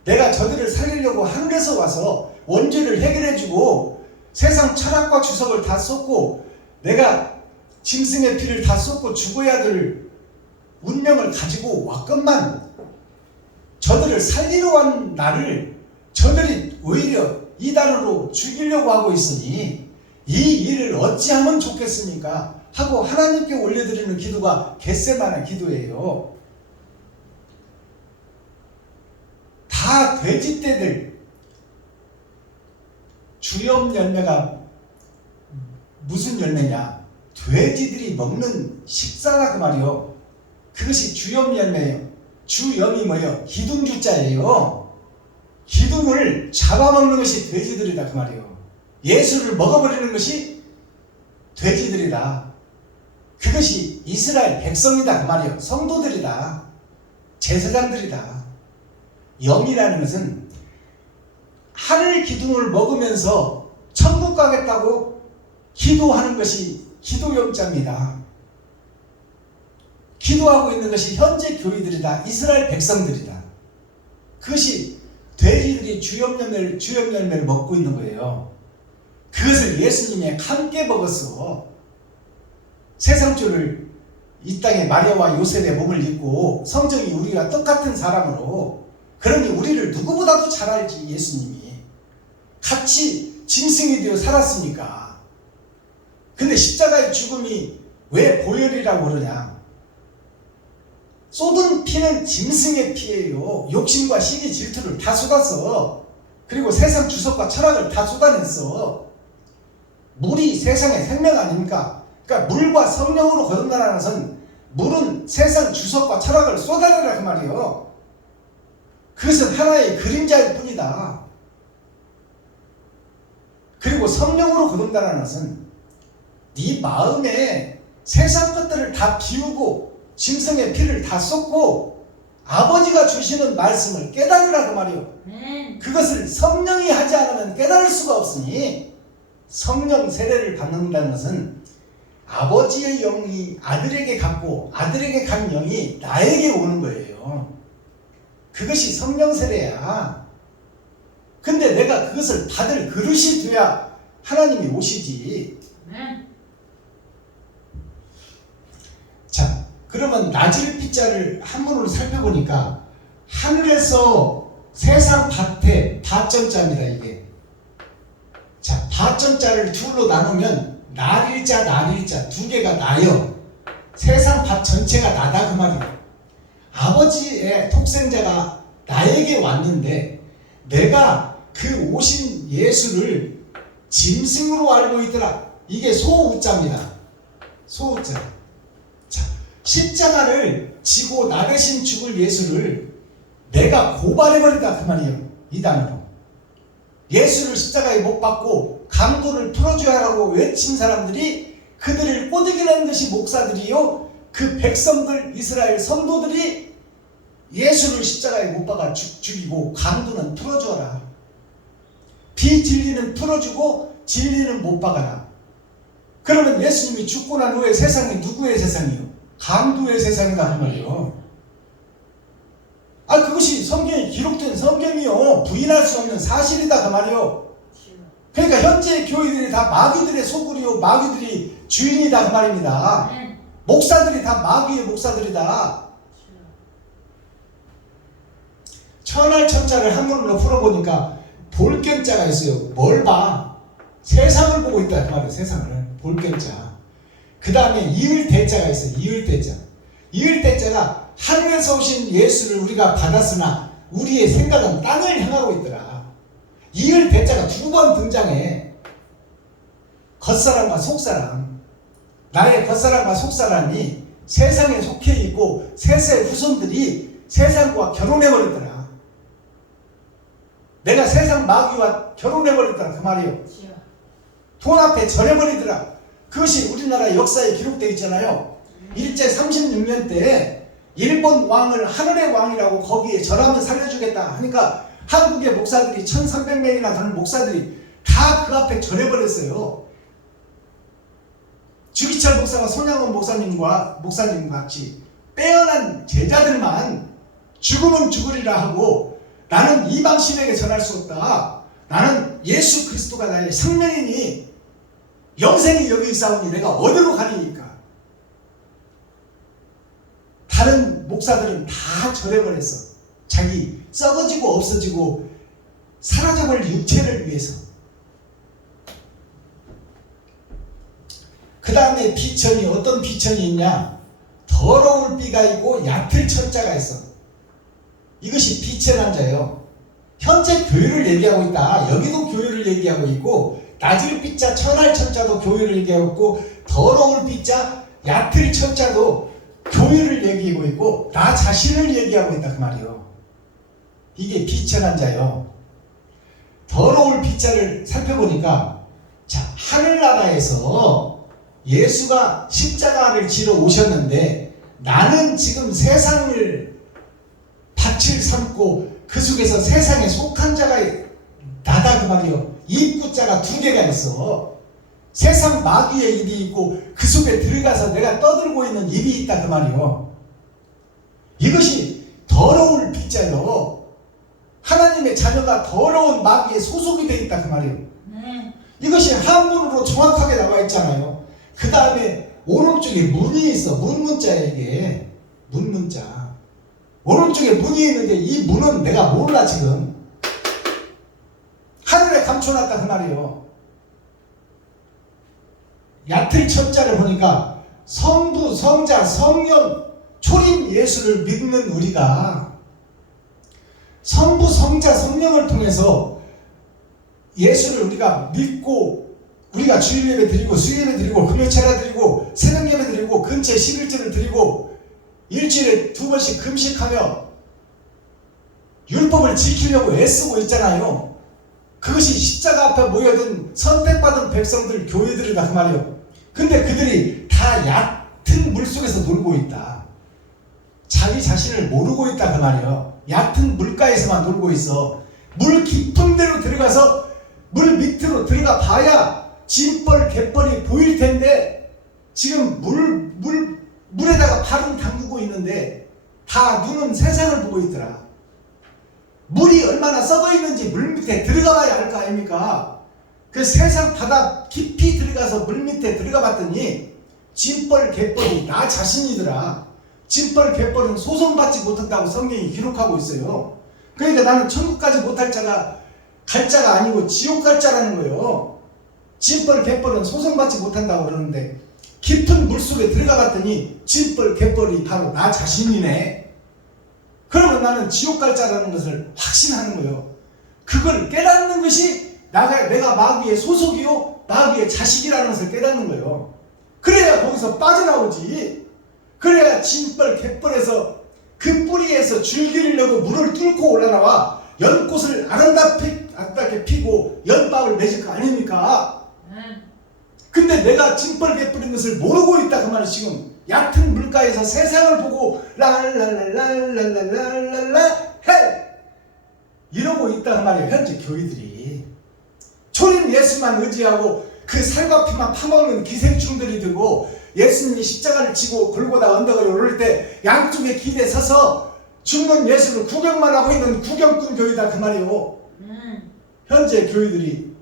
내가 저들을 살리려고 하늘에서 와서 원죄를 해결해주고 세상 철학과 주석을 다 쏟고 내가 짐승의 피를 다 쏟고 죽어야 될 운명을 가지고 왔건만 저들을 살리러 온 나를 저들이 오히려 이단으로 죽이려고 하고 있으니 이 일을 어찌하면 좋겠습니까? 하고 하나님께 올려드리는 기도가 겟세마네 기도예요. 다 돼지떼들, 주염 열매가 무슨 열매냐? 돼지들이 먹는 식사라 그 말이요. 그것이 주염 열매예요. 주염이 뭐예요? 기둥주자예요. 기둥을 잡아먹는 것이 돼지들이다 그 말이에요. 예수를 먹어버리는 것이 돼지들이다. 그것이 이스라엘 백성이다 그 말이에요. 성도들이다. 제사장들이다. 영이라는 것은 하늘 기둥을 먹으면서 천국 가겠다고 기도하는 것이 기도영자입니다. 기도하고 있는 것이 현재 교회들이다. 이스라엘 백성들이다. 그것이 돼지들이 주염 열매를 먹고 있는 거예요. 그것을 예수님이 함께 먹었어. 세상줄을 이 땅에 마리아와 요셉의 몸을 입고 성정이 우리가 똑같은 사람으로, 그러니 우리를 누구보다도 잘 알지. 예수님이 같이 짐승이 되어 살았으니까. 근데 십자가의 죽음이 왜 보혈이라고 그러냐? 쏟은 피는 짐승의 피예요. 욕심과 시기 질투를 다 쏟았어. 그리고 세상 주석과 철학을 다 쏟아냈어. 물이 세상의 생명 아닙니까? 그러니까 물과 성령으로 거듭나라는 것은 물은 세상 주석과 철학을 쏟아내라 그 말이에요. 그것은 하나의 그림자일 뿐이다. 그리고 성령으로 거듭나라는 것은 네 마음에 세상 것들을 다 비우고 짐승의 피를 다 쏟고 아버지가 주시는 말씀을 깨달으라 그 말이요. 그것을 성령이 하지 않으면 깨달을 수가 없으니 성령 세례를 받는다는 것은 아버지의 영이 아들에게 갔고 아들에게 간 영이 나에게 오는 거예요. 그것이 성령 세례야. 근데 내가 그것을 받을 그릇이 돼야 하나님이 오시지. 자, 그러면 낮을 빛자를 한문으로 살펴보니까 하늘에서 세상 밭에 밭전자입니다. 이게. 자, 밭전자를 둘로 나누면 날일자 두 개가 나요. 세상 밭 전체가 나다 그 말이에요. 아버지의 독생자가 나에게 왔는데 내가 그 오신 예수를 짐승으로 알고 있더라. 이게 소우자입니다. 소우자. 자, 십자가를 지고 나 대신 죽을 예수를 내가 고발해버리다 그 말이에요. 이 단어로. 예수를 십자가에 못 박고 강도를 풀어줘야 하라고 외친 사람들이 그들을 꼬드기는 것이 목사들이요. 그 백성들 이스라엘 성도들이 예수를 십자가에 못 박아 죽이고 강도는 풀어줘라. 비진리는 풀어주고 진리는 못 박아라. 그러면 예수님이 죽고 난 후에 세상이 누구의 세상이요? 강도의 세상이다 그 말이에요. 그것이 성경에 기록된 성경이요. 부인할 수 없는 사실이다 그 말이에요. 그러니까 현재 교회들이 다 마귀들의 소굴이요 마귀들이 주인이다 그 말입니다. 목사들이 다 마귀의 목사들이다. 천할천자를 한문으로 풀어보니까 볼견자가 있어요. 뭘 봐? 세상을 보고 있다 그 말이에요. 세상을. 볼견자. 그 다음에 이을대자가 있어요. 이을대자. 이을대자가 하늘에서 오신 예수를 우리가 받았으나 우리의 생각은 땅을 향하고 있더라. 이을대자가 두 번 등장해. 겉사람과 속사람. 나의 겉사람과 속사람이 세상에 속해 있고 셋의 후손들이 세상과 결혼해버렸더라. 내가 세상 마귀와 결혼해버렸더라 그 말이에요. 돈 앞에 절해버리더라. 그것이 우리나라 역사에 기록되어 있잖아요. 일제 36년 때 일본 왕을 하늘의 왕이라고 거기에 절하면 살려주겠다 하니까 한국의 목사들이 1300명이나 되는 목사들이 다 그 앞에 절해버렸어요. 주기철 목사와 손양원 목사님과 같이 빼어난 제자들만 죽으면 죽으리라 하고 나는 이방신에게 전할 수 없다. 나는 예수 그리스도가 나의 생명이니 영생이 여기 있사오니 내가 어디로 가리니까. 다른 목사들은 다 절해버렸어. 자기 썩어지고 없어지고 사라져버릴 육체를 위해서. 그 다음에 비천이 어떤 비천이 있냐? 더러울 비가 있고 얕을 천자가 있어. 이것이 비천한 자예요. 현재 교회를 얘기하고 있다. 여기도 교회를 얘기하고 있고 낮을 비자 천할 천자도 교회를 얘기하고 있고 더러울 비자 얕을 천자도 교회를 얘기하고 있고 나 자신을 얘기하고 있다 그 말이에요. 이게 비천한 자예요. 더러울 비자를 살펴보니까 자 하늘나라에서 예수가 십자가를 지러 오셨는데 나는 지금 세상을 밭을 삼고 그 속에서 세상에 속한 자가 나다 그 말이요. 입구자가 두 개가 있어. 세상 마귀의 입이 있고 그 속에 들어가서 내가 떠들고 있는 입이 있다 그 말이요. 이것이 더러울 비자요. 하나님의 자녀가 더러운 마귀의 소속이 되어 있다 그 말이요. 이것이 한문으로 정확하게 나와 있잖아요. 그 다음에 오른쪽에 문이 있어. 문문자야 이게. 문문자. 오른쪽에 문이 있는데 이 문은 내가 몰라 지금. 하늘에 감춰놨다 그 말이에요. 얕을 천자를 보니까 성부, 성자, 성령, 초림 예수를 믿는 우리가 성부, 성자, 성령을 통해서 예수를 우리가 믿고 우리가 주일 예배 드리고 수요일 예배 드리고 금요 차례 드리고 새벽 예배 드리고 근처에 11절을 드리고 일주일에 2번씩 금식하며 율법을 지키려고 애쓰고 있잖아요. 그것이 십자가 앞에 모여든 선택받은 백성들 교회들이다 그 말이에요. 근데 그들이 다 얕은 물속에서 놀고 있다. 자기 자신을 모르고 있다 그 말이에요. 얕은 물가에서만 놀고 있어. 물 깊은 데로 들어가서 물 밑으로 들어가 봐야 진벌 갯벌이 보일 텐데 지금 물에다가 발은 담그고 있는데 다 눈은 세상을 보고 있더라. 물이 얼마나 썩어 있는지 물 밑에 들어가 봐야 알 거 아닙니까? 그 세상 바다 깊이 들어가서 물 밑에 들어가 봤더니 진벌 갯벌이 나 자신이더라. 진벌 갯벌은 소송받지 못한다고 성경이 기록하고 있어요. 그러니까 나는 천국까지 못할 자가 갈 자가 아니고 지옥 갈 자라는 거예요. 진벌 갯벌은 소송받지 못한다고 그러는데 깊은 물속에 들어가 봤더니 진벌 갯벌이 바로 나 자신이네. 그러면 나는 지옥 갈 자라는 것을 확신하는 거예요. 그걸 깨닫는 것이 내가 마귀의 소속이요 마귀의 자식이라는 것을 깨닫는 거예요. 그래야 거기서 빠져나오지. 그래야 진벌 갯벌에서 그 뿌리에서 줄기를 내고 물을 뚫고 올라나와 연꽃을 아름답게 피고 연방을 맺을 거 아닙니까? 근데 내가 진벌 갯벌인 것을 모르고 있다 그 말이 지금 얕은 물가에서 세상을 보고 랄랄랄랄랄랄랄랄라 해 이러고 있다 그 말이에요. 현재 교회들이 초림 예수만 의지하고 그 살과 피만 파먹는 기생충들이 되고 예수님이 십자가를 지고 골고다 언덕을 오를 때 양쪽에 길에 서서 죽는 예수를 구경만 하고 있는 구경꾼 교회다 그 말이에요. 현재 교회들이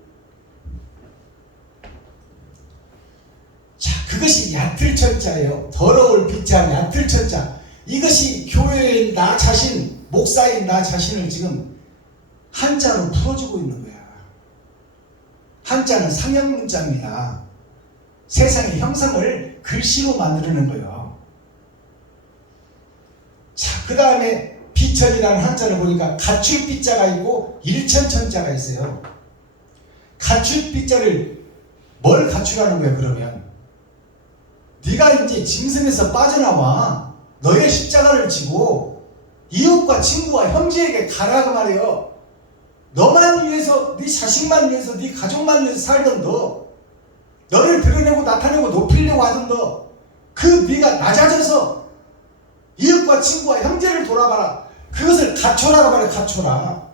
그것이 얕을 천자예요. 더러울 빛자 얕을 천자. 이것이 교회의 나 자신, 목사인 나 자신을 지금 한자로 풀어주고 있는 거야. 한자는 상형 문자입니다. 세상의 형상을 글씨로 만드는 거예요. 자, 그 다음에 비천이라는 한자를 보니까 갖출 빗자가 있고 일천천자가 있어요. 갖출 빗자를 뭘 갖추라는 거야 그러면? 네가 이제 짐승에서 빠져나와 너의 십자가를 지고 이웃과 친구와 형제에게 가라 그 말이에요. 너만 위해서, 네 자식만 위해서, 네 가족만 위해서 살던 너, 너를 드러내고 나타내고 높이려고 하던 너, 그 네가 낮아져서 이웃과 친구와 형제를 돌아봐라. 그것을 갖춰라 말이야. 갖춰라.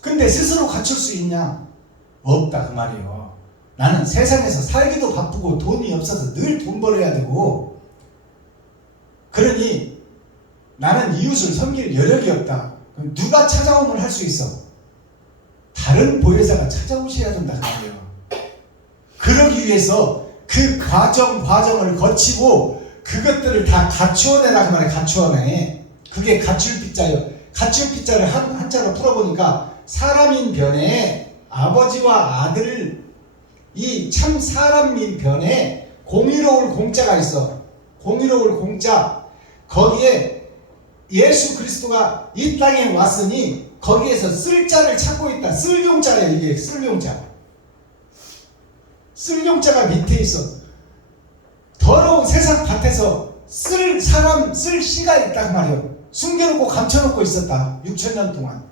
근데 스스로 갖출 수 있냐? 없다 그 말이에요. 나는 세상에서 살기도 바쁘고 돈이 없어서 늘 돈 벌어야 되고, 그러니 나는 이웃을 섬길 여력이 없다. 그럼 누가 찾아오면 할 수 있어? 다른 보혜사가 찾아오셔야 된다 그 말이에요. 그러기 위해서 그 과정을 거치고 그것들을 다 갖추어내라 그 말이에요. 갖추어내. 그게 갖출 빗자예요. 갖출 빗자를 한자로 풀어보니까 사람인 변에 아버지와 아들, 이 참 사람인 변에 공의로울 공자가 있어. 공의로울 공자. 거기에 예수 그리스도가 이 땅에 왔으니 거기에서 쓸자를 찾고 있다. 쓸용자예요. 이게 쓸용자. 쓸용자가 밑에 있어. 더러운 세상 밭에서 쓸 사람, 쓸 씨가 있다 그 말이에요. 숨겨놓고 감춰놓고 있었다. 6,000년 동안.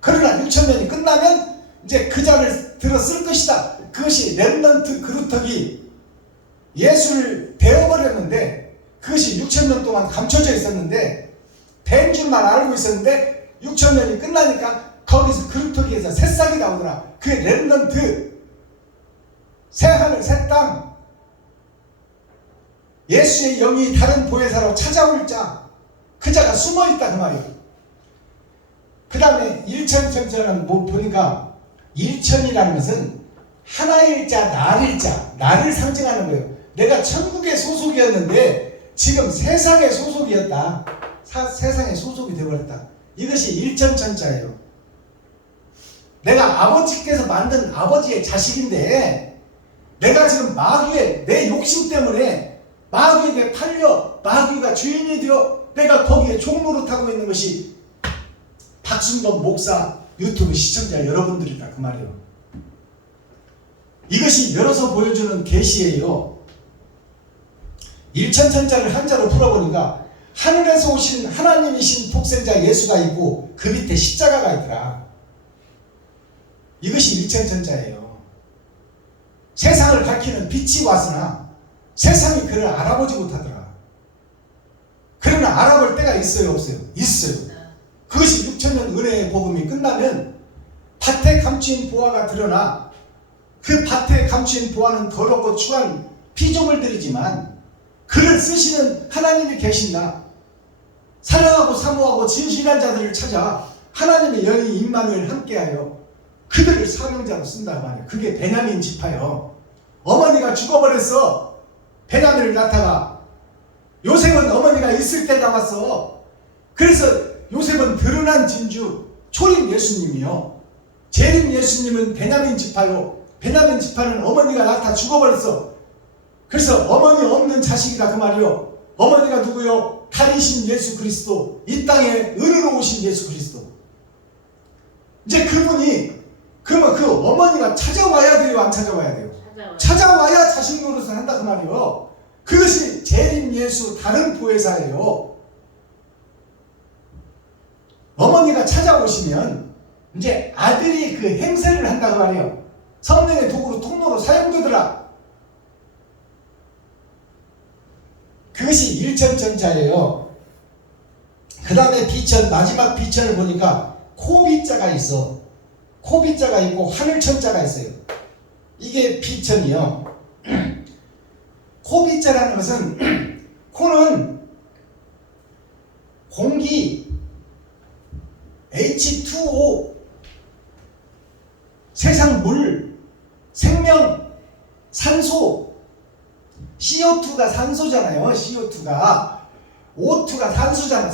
그러나 6,000년이 끝나면 이제 그 자를 들어 쓸 것이다. 그것이 렘넌트 그루터기, 예수를 베어버렸는데 그것이 6,000년 동안 감춰져 있었는데 된 줄만 알고 있었는데 6,000년이 끝나니까 거기서 그루터기에서 새싹이 나오더라. 그게 렘넌트, 새하늘 새땅, 예수의 영이 다른 보혜사로 찾아올 자, 그 자가 숨어있다 그 말이에요. 그 다음에 일천천자는 뭐 보니까 일천이라는 것은 하나일 자, 나릴 자, 나를 상징하는 거예요. 내가 천국의 소속이었는데 지금 세상의 소속이었다. 세상의 소속이 되어버렸다. 이것이 일천천자예요. 내가 아버지께서 만든 아버지의 자식인데 내가 지금 마귀의 내 욕심 때문에 마귀에게 팔려 마귀가 주인이 되어 내가 거기에 종노릇하고 있는 것이 박순범 목사 유튜브 시청자 여러분들이다 그 말이에요. 이것이 열어서 보여주는 계시예요. 일천천자를 한자로 풀어보니까 하늘에서 오신 하나님이신 독생자 예수가 있고 그 밑에 십자가가 있더라. 이것이 일천천자예요. 세상을 밝히는 빛이 왔으나 세상이 그를 알아보지 못하더라. 그러나 알아볼 때가 있어요 없어요? 있어요. 그것이 6,000년 은혜의 복음이 끝나면 밭에 감추인 보화가 드러나 그 밭에 감추인 보화는 더럽고 추한 피조물들이지만 그를 쓰시는 하나님이 계신다. 사랑하고 사모하고 진실한 자들을 찾아 하나님의 영이 임마누엘 함께하여 그들을 사명자로 쓴다 말이에요. 그게 베냐민 지파요. 어머니가 죽어버렸어. 베냐민을 낳다가 요셉은 어머니가 있을 때 나왔어. 그래서 요셉은 드러난 진주 초림 예수님이요. 재림 예수님은 베냐민 지파요. 베냐민 지파는 어머니가 낳다 죽어버렸어. 그래서 어머니 없는 자식이다 그 말이요. 어머니가 누구요? 달이신 예수 그리스도, 이 땅에 은으로 오신 예수 그리스도. 이제 그분이 그러면 그 어머니가 찾아와야 돼요 안 찾아와야 돼요? 찾아와야 자식 노릇을 한다 그 말이요. 그것이 재림 예수 다른 보혜사예요. 어머니가 찾아오시면 이제 아들이 그 행세를 한다 그 말이에요. 성령의 도구로 통로로 사용되더라. 그것이 일천천자예요. 그 다음에 비천, 마지막 비천을 보니까 코비자가 있어. 코비자가 있고 하늘천자가 있어요. 이게 비천이요. 코비자라는 것은 코는 공기 H2O, 세상 물, 생명, 산소, CO2가 산소잖아요. CO2가 O2가 산소잖아.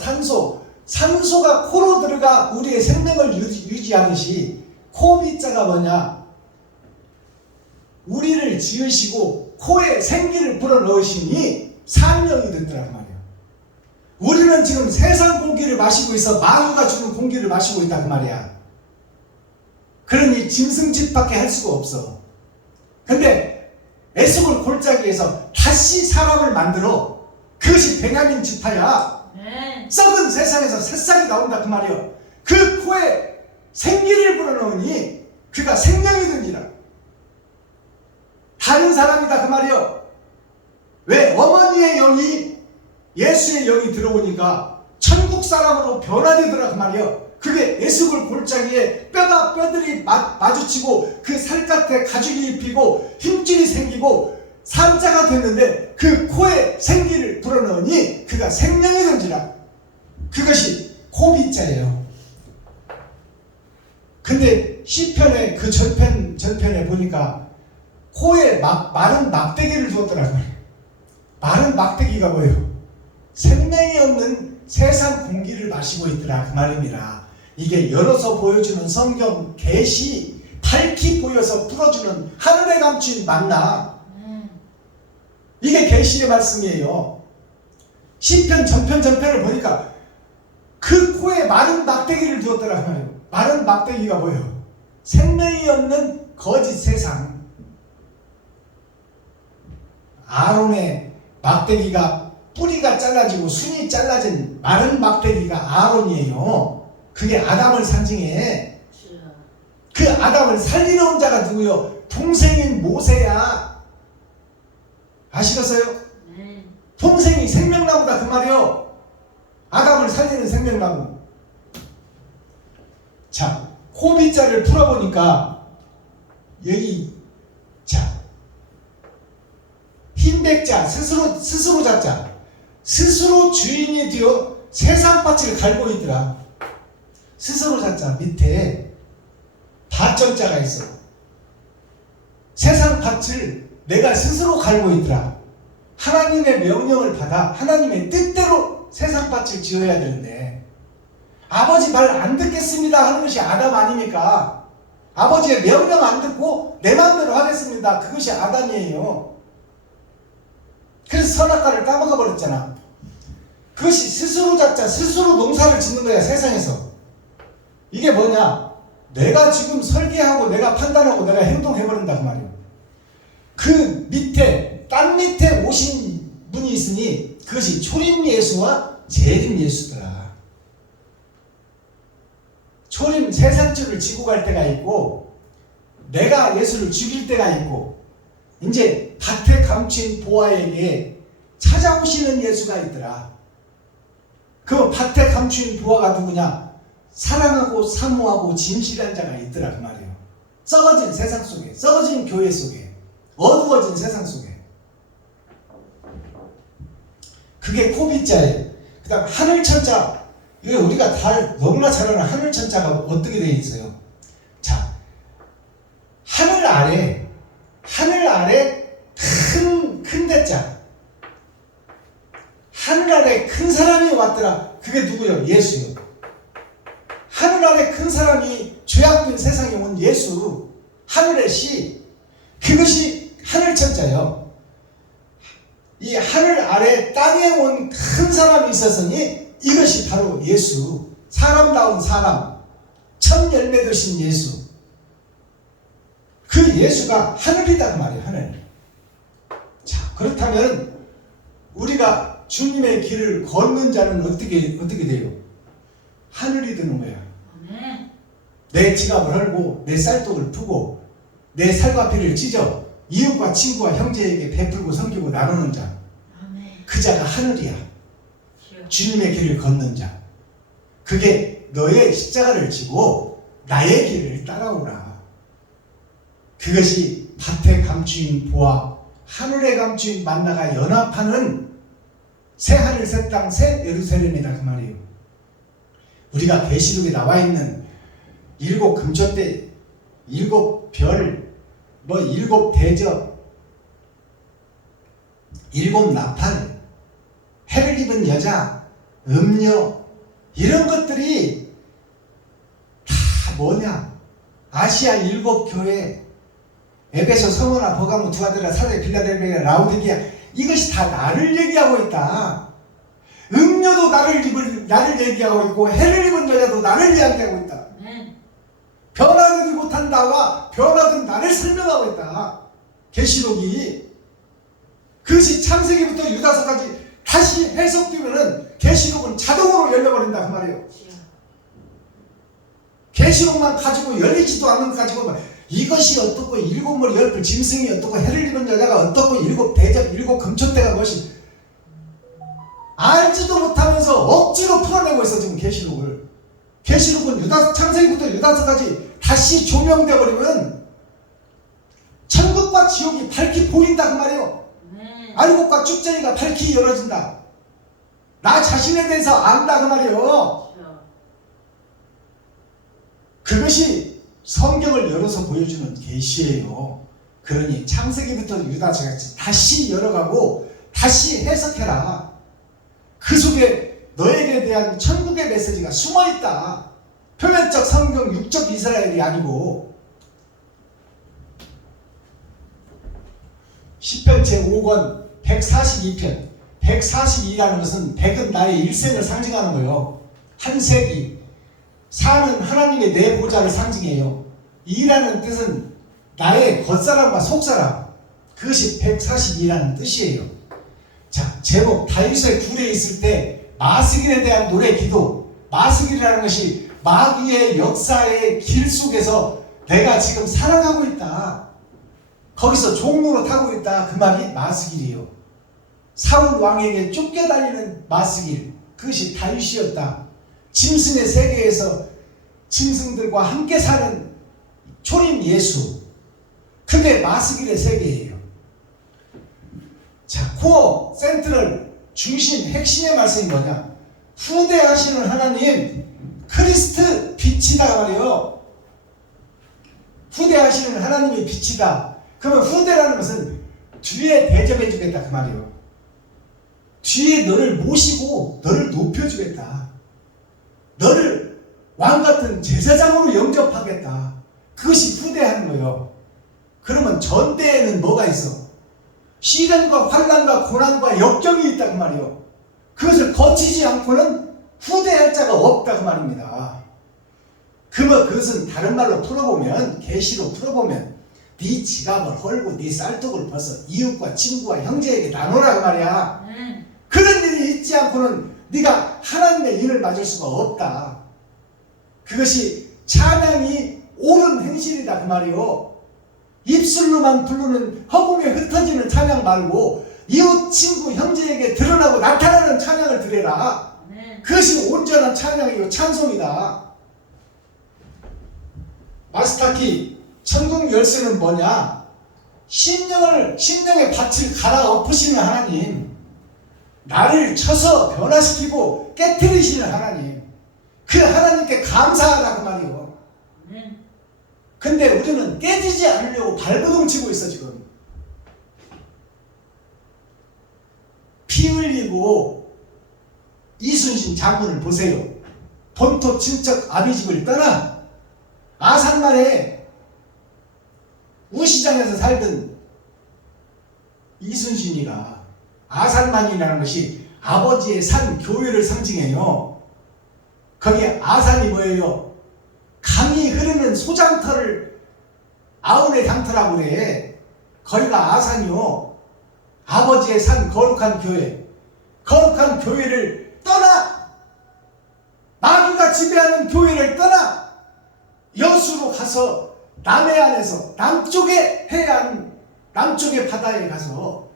산소가 코로 들어가 우리의 생명을 유지하듯이 코비자가 뭐냐? 우리를 지으시고 코에 생기를 불어넣으시니 생명이 됐더라고 말이에요. 우리는 지금 세상 공기를 마시고 있어. 마귀가 주는 공기를 마시고 있다 그 말이야. 그러니 짐승짓밖에 할 수가 없어. 근데 에스골 골짜기에서 다시 사람을 만들어. 그것이 베냐민 지파야. 썩은 세상에서 새싹이 나온다 그 말이요. 그 코에 생기를 불어넣으니 그가 생명이 된지라. 다른 사람이다 그 말이요. 왜? 어머니의 영이 예수의 영이 들어오니까 천국 사람으로 변화되더라 그 말이요. 그게 에스골 골짜기에 뼈들이 마주치고 그 살갗에 가죽이 입히고 힘줄이 생기고 산자가 됐는데 그 코에 생기를 불어넣으니 그가 생명이 된지라. 그것이 코비자예요. 근데 시편의 그 전편에 보니까 코에 마른 막대기를 두었더라고요. 마른 막대기가 뭐예요? 생명이 없는 세상 공기를 마시고 있더라 그 말입니다. 이게 열어서 보여주는 성경 계시, 밝히 보여서 풀어주는 하늘에 감춘 만나. 이게 계시의 말씀이에요. 시편 전편을 보니까 그 코에 마른 막대기를 두었더라 그 말이에요. 마른 막대기가 뭐예요? 생명이 없는 거짓 세상. 아론의 막대기가 뿌리가 잘라지고 순이 잘라진 마른 막대기가 아론이에요. 그게 아담을 상징해. 그 아담을 살리는 자가 누구요? 동생인 모세야. 아시겠어요? 동생이 생명나무다 그 말이요. 아담을 살리는 생명나무. 자, 호비자를 풀어보니까 여기 자 흰백자 스스로 자자 스스로 주인이 되어 세상 밭을 갈고 있더라. 스스로 자자 밑에 밭전자가 있어. 세상 밭을 내가 스스로 갈고 있더라. 하나님의 명령을 받아 하나님의 뜻대로 세상 밭을 지어야 되는데 아버지 말 안 듣겠습니다 하는 것이 아담 아닙니까? 아버지의 명령 안 듣고 내 마음대로 하겠습니다. 그것이 아담이에요. 그래서 선악과를 까먹어 버렸잖아. 그것이 스스로 자자 스스로 농사를 짓는 거야 세상에서. 이게 뭐냐? 내가 지금 설계하고 내가 판단하고 내가 행동해버린다 그 말이에요. 그 밑에 땅 밑에 오신 분이 있으니 그것이 초림 예수와 재림 예수더라. 초림 세상줄을 지고 갈 때가 있고 내가 예수를 죽일 때가 있고 이제 밭에 감춘 보아에게 찾아오시는 예수가 있더라. 그 밭에 감춘 보아가 누구냐? 사랑하고 사모하고 진실한 자가 있더라 그 말이에요. 썩어진 세상 속에, 썩어진 교회 속에, 어두워진 세상 속에. 그게 코비자예요. 그 다음 하늘천자. 이거 우리가 다 너무나 잘 아는 하늘천자가 어떻게 되어 있어요? 자, 하늘 아래 큰 대자. 하늘 아래 큰 사람이 왔더라. 그게 누구요? 예수요. 하늘 아래 큰 사람이 죄악된 세상에 온 예수. 하늘의 씨. 그것이 하늘천자예요. 이 하늘 아래 땅에 온 큰 사람이 있었으니 이것이 바로 예수. 사람다운 사람. 첫 열매 드신 예수. 그 예수가 하늘이다 그 말이에요. 하늘. 자, 그렇다면 우리가 주님의 길을 걷는 자는 어떻게 돼요? 하늘이 되는 거야. 내 지갑을 헐고 내 쌀독을 푸고 내 살과 피를 찢어 이웃과 친구와 형제에게 베풀고 섬기고 나누는 자. 그 자가 하늘이야. 주님의 길을 걷는 자. 그게 너의 십자가를 지고 나의 길을 따라오라. 그것이 밭에 감추인 보아 하늘에 감추인 만나가 연합하는 새 하늘 새 땅 새 예루살렘이다 그 말이에요. 우리가 계시록에 나와 있는 7 금초대 7 별, 7 대접 일곱 나팔, 해를 입은 여자, 음녀, 이런 것들이 다 뭐냐? 아시아 일곱 교회, 에베소, 서머나, 버가모, 두아드라, 사대, 빌라델비아, 라우디게아, 이것이 다 나를 얘기하고 있다. 음녀도 나를 얘기하고 있고, 해를 입은 여자도 나를 이야기하고 있다. 변화되지 못한 나와 변화된 나를 설명하고 있다. 계시록이. 그것이 창세기부터 유다서까지 다시 해석되면은 계시록은 자동으로 열려버린다 그 말이에요. 계시록만 가지고 열리지도 않는 것 가지고 이것이 어떻고 일곱 머리 열풀 짐승이 어떻고 해를 입은 여자가 어떻고 일곱 대접 일곱 금초대가 무엇이 알지도 못하면서 억지로 풀어내고 있어 지금 계시록을. 계시록은 창세기부터 유다서까지 다시 조명되어 버리면 천국과 지옥이 밝히 보인다 그 말이에요. 알곡과 쭉쟁이가 밝히 열어진다. 나 자신에 대해서 안다 그 말이에요. 그것이 성경을 열어서 보여주는 계시예요. 그러니 창세기부터 유다서까지 다시 열어가고 다시 해석해라. 그 속에 너에게 대한 천국의 메시지가 숨어있다. 표면적 성경 육적 이스라엘이 아니고. 시편 제5권 142편 142라는 것은 100은 나의 일생을 상징하는 거예요. 한 세기. 4는 하나님의 내 보좌를 상징해요. 2라는 뜻은 나의 겉사람과 속사람. 그것이 142라는 뜻이에요. 자, 제목 다윗의 굴에 있을 때 마스길에 대한 노래 기도. 마스길이라는 것이 마귀의 역사의 길 속에서 내가 지금 살아가고 있다. 거기서 종로로 타고 있다. 그 말이 마스길이에요. 사울 왕에게 쫓겨다니는 마스길. 그것이 다윗이었다. 짐승의 세계에서 짐승들과 함께 사는 초림 예수. 그게 마스길의 세계예요. 자, 코어, 센트럴, 중심, 핵심의 말씀이 뭐냐? 후대하시는 하나님, 크리스트 빛이다 말이에요. 후대하시는 하나님이 빛이다. 그러면 후대라는 것은 뒤에 대접해 주겠다 그 말이에요. 뒤에 너를 모시고 너를 높여주겠다. 너를 왕같은 제사장으로 영접하겠다. 그것이 후대하는 거예요. 그러면 전대에는 뭐가 있어? 시련과 환난과 고난과 역경이 있다 그 말이에요. 그것을 거치지 않고는 후대할 자가 없다 그 말입니다. 그것은 다른 말로 풀어보면, 계시로 풀어보면 네 지갑을 헐고 네 쌀떡을 벗어 이웃과 친구와 형제에게 나누라 그 말이야. 그런 일이 있지 않고는 네가 하나님의 일을 맞을 수가 없다. 그것이 찬양이 옳은 행실이다 그 말이요. 입술로만 부르는 허공에 흩어지는 찬양 말고 이웃 친구 형제에게 드러나고 나타나는 찬양을 드려라. 그것이 온전한 찬양이요 찬송이다. 마스타키 천국 열쇠는 뭐냐? 심령의 밭을 갈아엎으시는 하나님, 나를 쳐서 변화시키고 깨트리시는 하나님, 그 하나님께 감사하라 그 말이요. 근데 우리는 깨지지 않으려고 발버둥 치고 있어 지금. 피 흘리고 이순신 장군을 보세요. 본토 친척 아비집을 떠나 아산만에 우시장에서 살던 이순신이가, 아산만이라는 것이 아버지의 산 교회를 상징해요. 거기 아산이 뭐예요? 강이 흐르는 소장터를 아우네 장터라고 그래. 거기가 아산이요. 아버지의 산 거룩한 교회. 거룩한 교회를 떠나, 마귀가 지배하는 교회를 떠나 여수로 가서 남해안에서 남쪽의 해안, 남쪽의 바다에 가서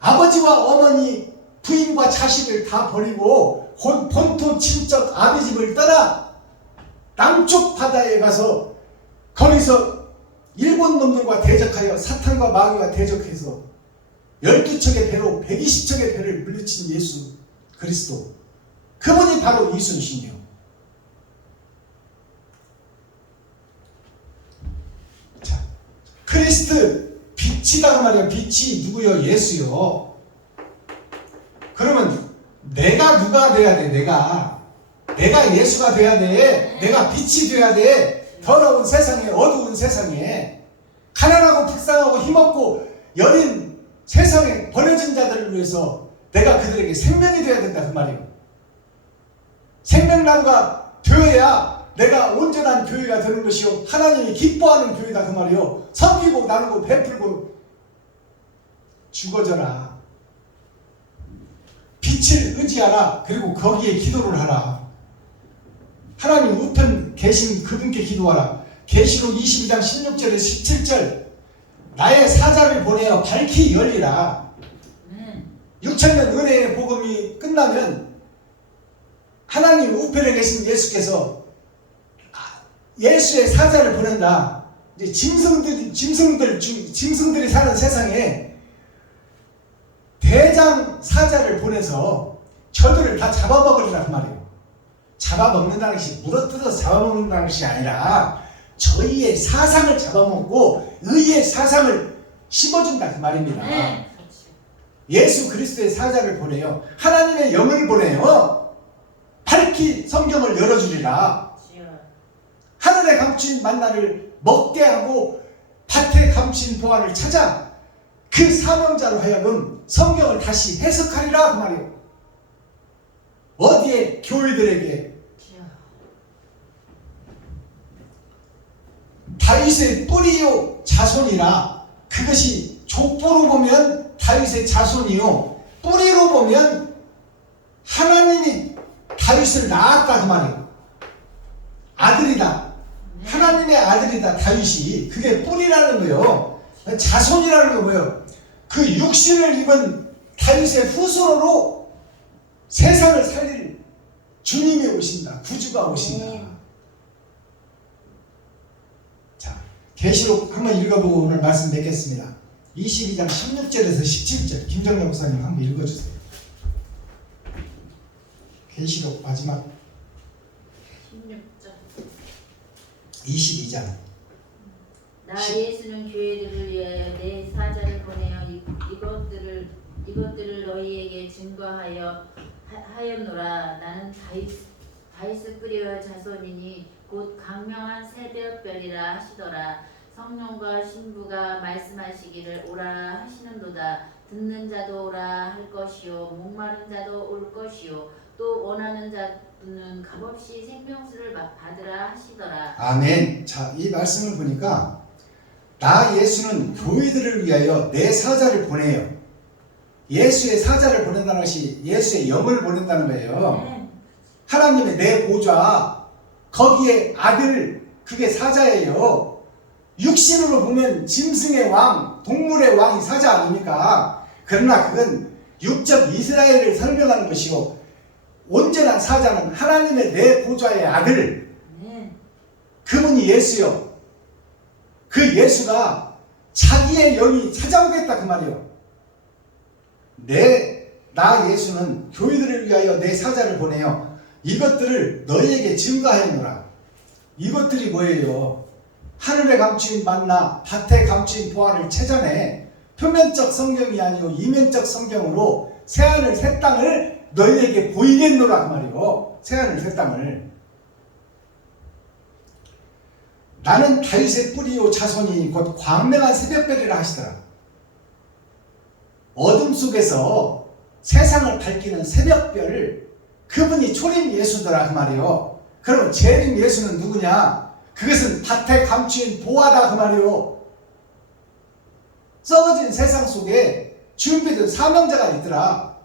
아버지와 어머니, 부인과 자식을 다 버리고 본토 친척 아비집을 떠나 남쪽 바다에 가서 거기서 일본 놈들과 대적하여 사탄과 마귀와 대적해서 12척의 배로 120척의 배를 물리친 예수 그리스도, 그분이 바로 이순신이요. 자, 크리스트 빛이다 그 말이야. 빛이 누구요? 예수요. 누가 돼야 돼? 내가 예수가 돼야 돼. 내가 빛이 돼야 돼. 더러운 세상에, 어두운 세상에, 가난하고 불쌍하고 힘없고 여린 세상에 버려진 자들을 위해서 내가 그들에게 생명이 되어야 된다 그 말이에요. 생명나무가 되어야 내가 온전한 교회가 되는 것이요 하나님이 기뻐하는 교회다 그 말이요. 섬기고 나누고 베풀고 죽어져라. 빛을 의지하라. 그리고 거기에 기도를 하라. 하나님 우편 계신 그분께 기도하라. 계시록 22장 16절에 17절 나의 사자를 보내어 밝히 열리라. 6천년 은혜의 복음이 끝나면 하나님 우편에 계신 예수께서 예수의 사자를 보낸다. 이제 짐승들이 사는 세상에 대장 사자를 보내서 저들을 다 잡아먹으리라 그 말이에요. 잡아먹는다는 것이 물어뜯어서 잡아먹는다는 것이 아니라 저희의 사상을 잡아먹고 의의 사상을 심어준다 그 말입니다. 예수 그리스도의 사자를 보내요. 하나님의 영을 보내요. 밝히 성경을 열어주리라. 하늘에 감추인 만나를 먹게 하고 밭에 감추인 보화를 찾아 그 사명자로 하여금 성경을 다시 해석하리라 그 말이에요. 어디에? 교회들에게. 다윗의 뿌리요 자손이라. 그것이 족보로 보면 다윗의 자손이요 뿌리로 보면 하나님이 다윗을 낳았다 그 말이에요. 아들이다. 하나님의 아들이다 다윗이. 그게 뿌리라는 거예요. 자손이라는 거 뭐예요? 그 육신을 입은 다윗의 후손으로 세상을 살릴 주님이 오신다. 구주가 오신다. 자, 계시록 한번 읽어보고 오늘 말씀 맺겠습니다. 22장 16절에서 17절 김정래 목사님 한번 읽어주세요. 계시록 마지막 16절 22장. 나 예수는 교회들을 위하여 내 사자를 보내어 이것들을 너희에게 하였노라. 나는 다윗의 뿌리와 자손이니 곧 강명한 새벽별이라 하시더라. 성령과 신부가 말씀하시기를 오라 하시는도다. 듣는 자도 오라 할 것이요 목마른 자도 올 것이요 또 원하는 자는 값없이 생명수를 받으라 하시더라. 아멘. 자, 이 말씀을 보니까 나 예수는 교회들을 위하여 내 사자를 보내요. 예수의 사자를 보낸다는 것이 예수의 영을 보낸다는 거예요. 하나님의 내 보좌, 거기에 아들, 그게 사자예요. 육신으로 보면 짐승의 왕, 동물의 왕이 사자 아닙니까? 그러나 그건 육적 이스라엘을 설명하는 것이요 온전한 사자는 하나님의 내 보좌의 아들, 그분이 예수요. 그 예수가 자기의 영이 찾아오겠다 그 말이요. 나 예수는 교회들을 위하여 내 사자를 보내요. 이것들을 너희에게 증거하였노라. 이것들이 뭐예요? 하늘에 감추인 만나, 밭에 감추인 보화를 찾아내 표면적 성경이 아니고 이면적 성경으로 새하늘 새 땅을 너희에게 보이겠노라 그 말이요. 새하늘 새 땅을. 나는 다윗의 뿌리요 자손이 곧 광명한 새벽별이라 하시더라. 어둠 속에서 세상을 밝히는 새벽별, 그분이 초림 예수더라 그 말이요. 그럼 재림 예수는 누구냐? 그것은 밭에 감추인 보화다 그 말이요. 썩어진 세상 속에 준비된 사명자가 있더라.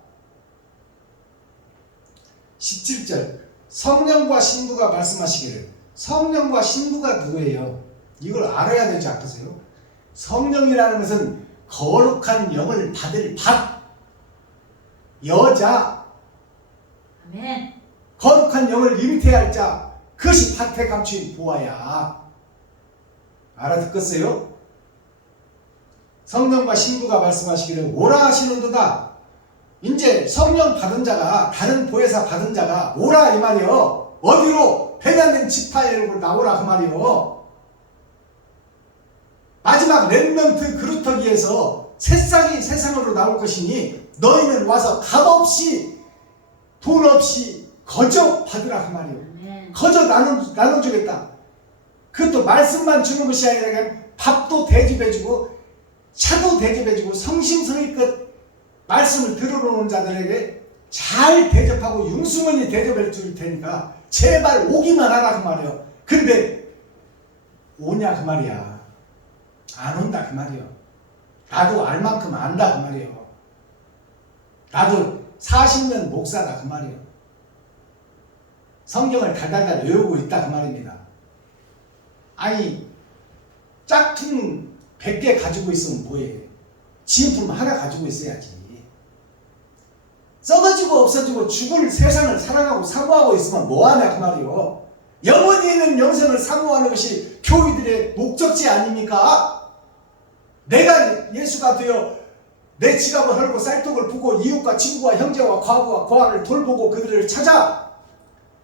17절 성령과 신부가 말씀하시기를. 성령과 신부가 누구예요? 이걸 알아야 되지 않겠어요? 성령이라는 것은 거룩한 영을 받을 밭, 여자, 아멘. 거룩한 영을 잉태할 자, 그것이 밭에 감추인 보화야. 알아듣겠어요? 성령과 신부가 말씀하시기를 오라 하시는도다. 이제 성령 받은 자가, 다른 보혜사 받은 자가 오라 이 말이요. 어디로? 베냐민 지파에로 나오라 그 말이요. 마지막 렘넌트 그루터기에서 새싹이 세상으로 나올 것이니 너희는 와서 값없이 돈 없이 거저 받으라 그 말이에요. 아멘. 거저 나눠주겠다. 그것도 말씀만 주는 것이 아니라 그냥 밥도 대접해주고 차도 대접해주고 성심성의껏 말씀을 들어오는 자들에게 잘 대접하고 융수문이 대접해 줄 테니까 제발 오기만 하라 그 말이에요. 근데 오냐 그 말이야. 안 온다 그 말이에요. 나도 알 만큼 안다 그 말이에요. 나도 40년 목사다 그 말이에요. 성경을 달달달 외우고 있다 그 말입니다. 아니 짝퉁 100개 가지고 있으면 뭐해. 진품 하나 가지고 있어야지. 썩어지고 없어지고 죽을 세상을 사랑하고 사모하고 있으면 뭐하냐 그 말이요. 영원히 있는 영생을 사모하는 것이 교회들의 목적지 아닙니까? 내가 예수가 되어 내 지갑을 헐고 쌀떡을 부고 이웃과 친구와 형제와 과부와 고아를 돌보고 그들을 찾아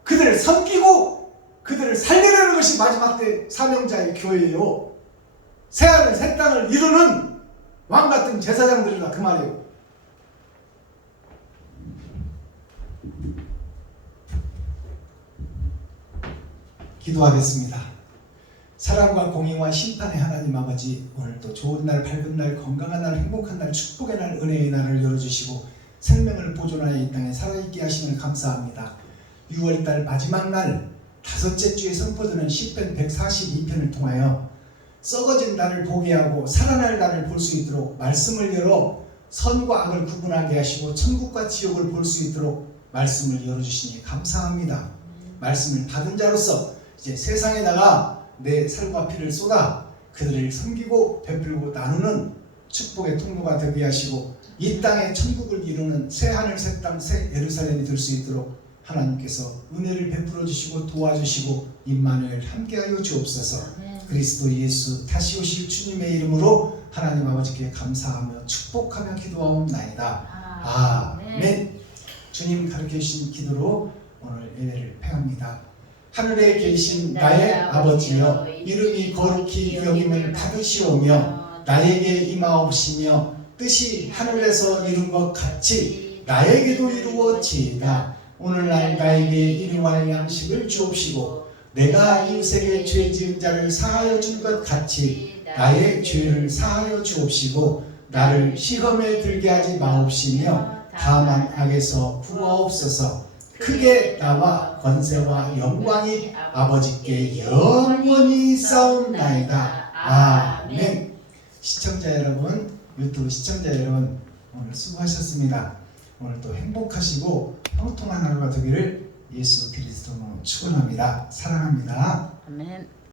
그들을 섬기고 그들을 살리려는 것이 마지막 때 사명자의 교회예요. 새하늘 새 땅을 이루는 왕같은 제사장들이다 그 말이에요. 기도하겠습니다. 사랑과 공의와 심판의 하나님 아버지, 오늘도 좋은 날, 밝은 날, 건강한 날, 행복한 날, 축복의 날, 은혜의 날을 열어주시고 생명을 보존하여 이 땅에 살아있게 하시는 감사합니다. 6월달 마지막 날 다섯째 주에 선포되는 시편 142편을 통하여 썩어진 날을 보게 하고 살아날 날을 볼 수 있도록 말씀을 열어 선과 악을 구분하게 하시고 천국과 지옥을 볼 수 있도록 말씀을 열어주시니 감사합니다. 말씀을 받은 자로서 이제 세상에 나가 내 살과 피를 쏟아 그들을 섬기고 베풀고 나누는 축복의 통로가 되게 하시고 이 땅에 천국을 이루는 새 하늘 새 땅 새 예루살렘이 될 수 있도록 하나님께서 은혜를 베풀어 주시고 도와주시고 임마누엘 함께하여 주옵소서. 그리스도 예수 다시 오실 주님의 이름으로 하나님 아버지께 감사하며 축복하며 기도하옵나이다. 아멘. 주님 가르쳐 주신 기도로 오늘 예배를 폐합니다. 하늘에 계신 나의 아버지여, 이름이 거룩히 여김을 받으시오며 나에게 임하옵시며 뜻이 하늘에서 이룬 것 같이 나에게도 이루어지이다. 오늘날 나에게 일용할 양식을 주옵시고 내가 이웃에게 죄 지은 자를 사하여 준 것 같이 나의 죄를 사하여 주옵시고 나를 시험에 들게 하지 마옵시며 다만 악에서 구하옵소서. 크게 나와 권세와 영광이 아버지께 영원히 싸움나이다. 아멘. 시청자 여러분, 유튜브 시청자 여러분, 오늘 수고하셨습니다. 오늘도 행복하시고 형통한 하루가 되기를 예수 그리스도로 축원합니다. 사랑합니다. 아멘.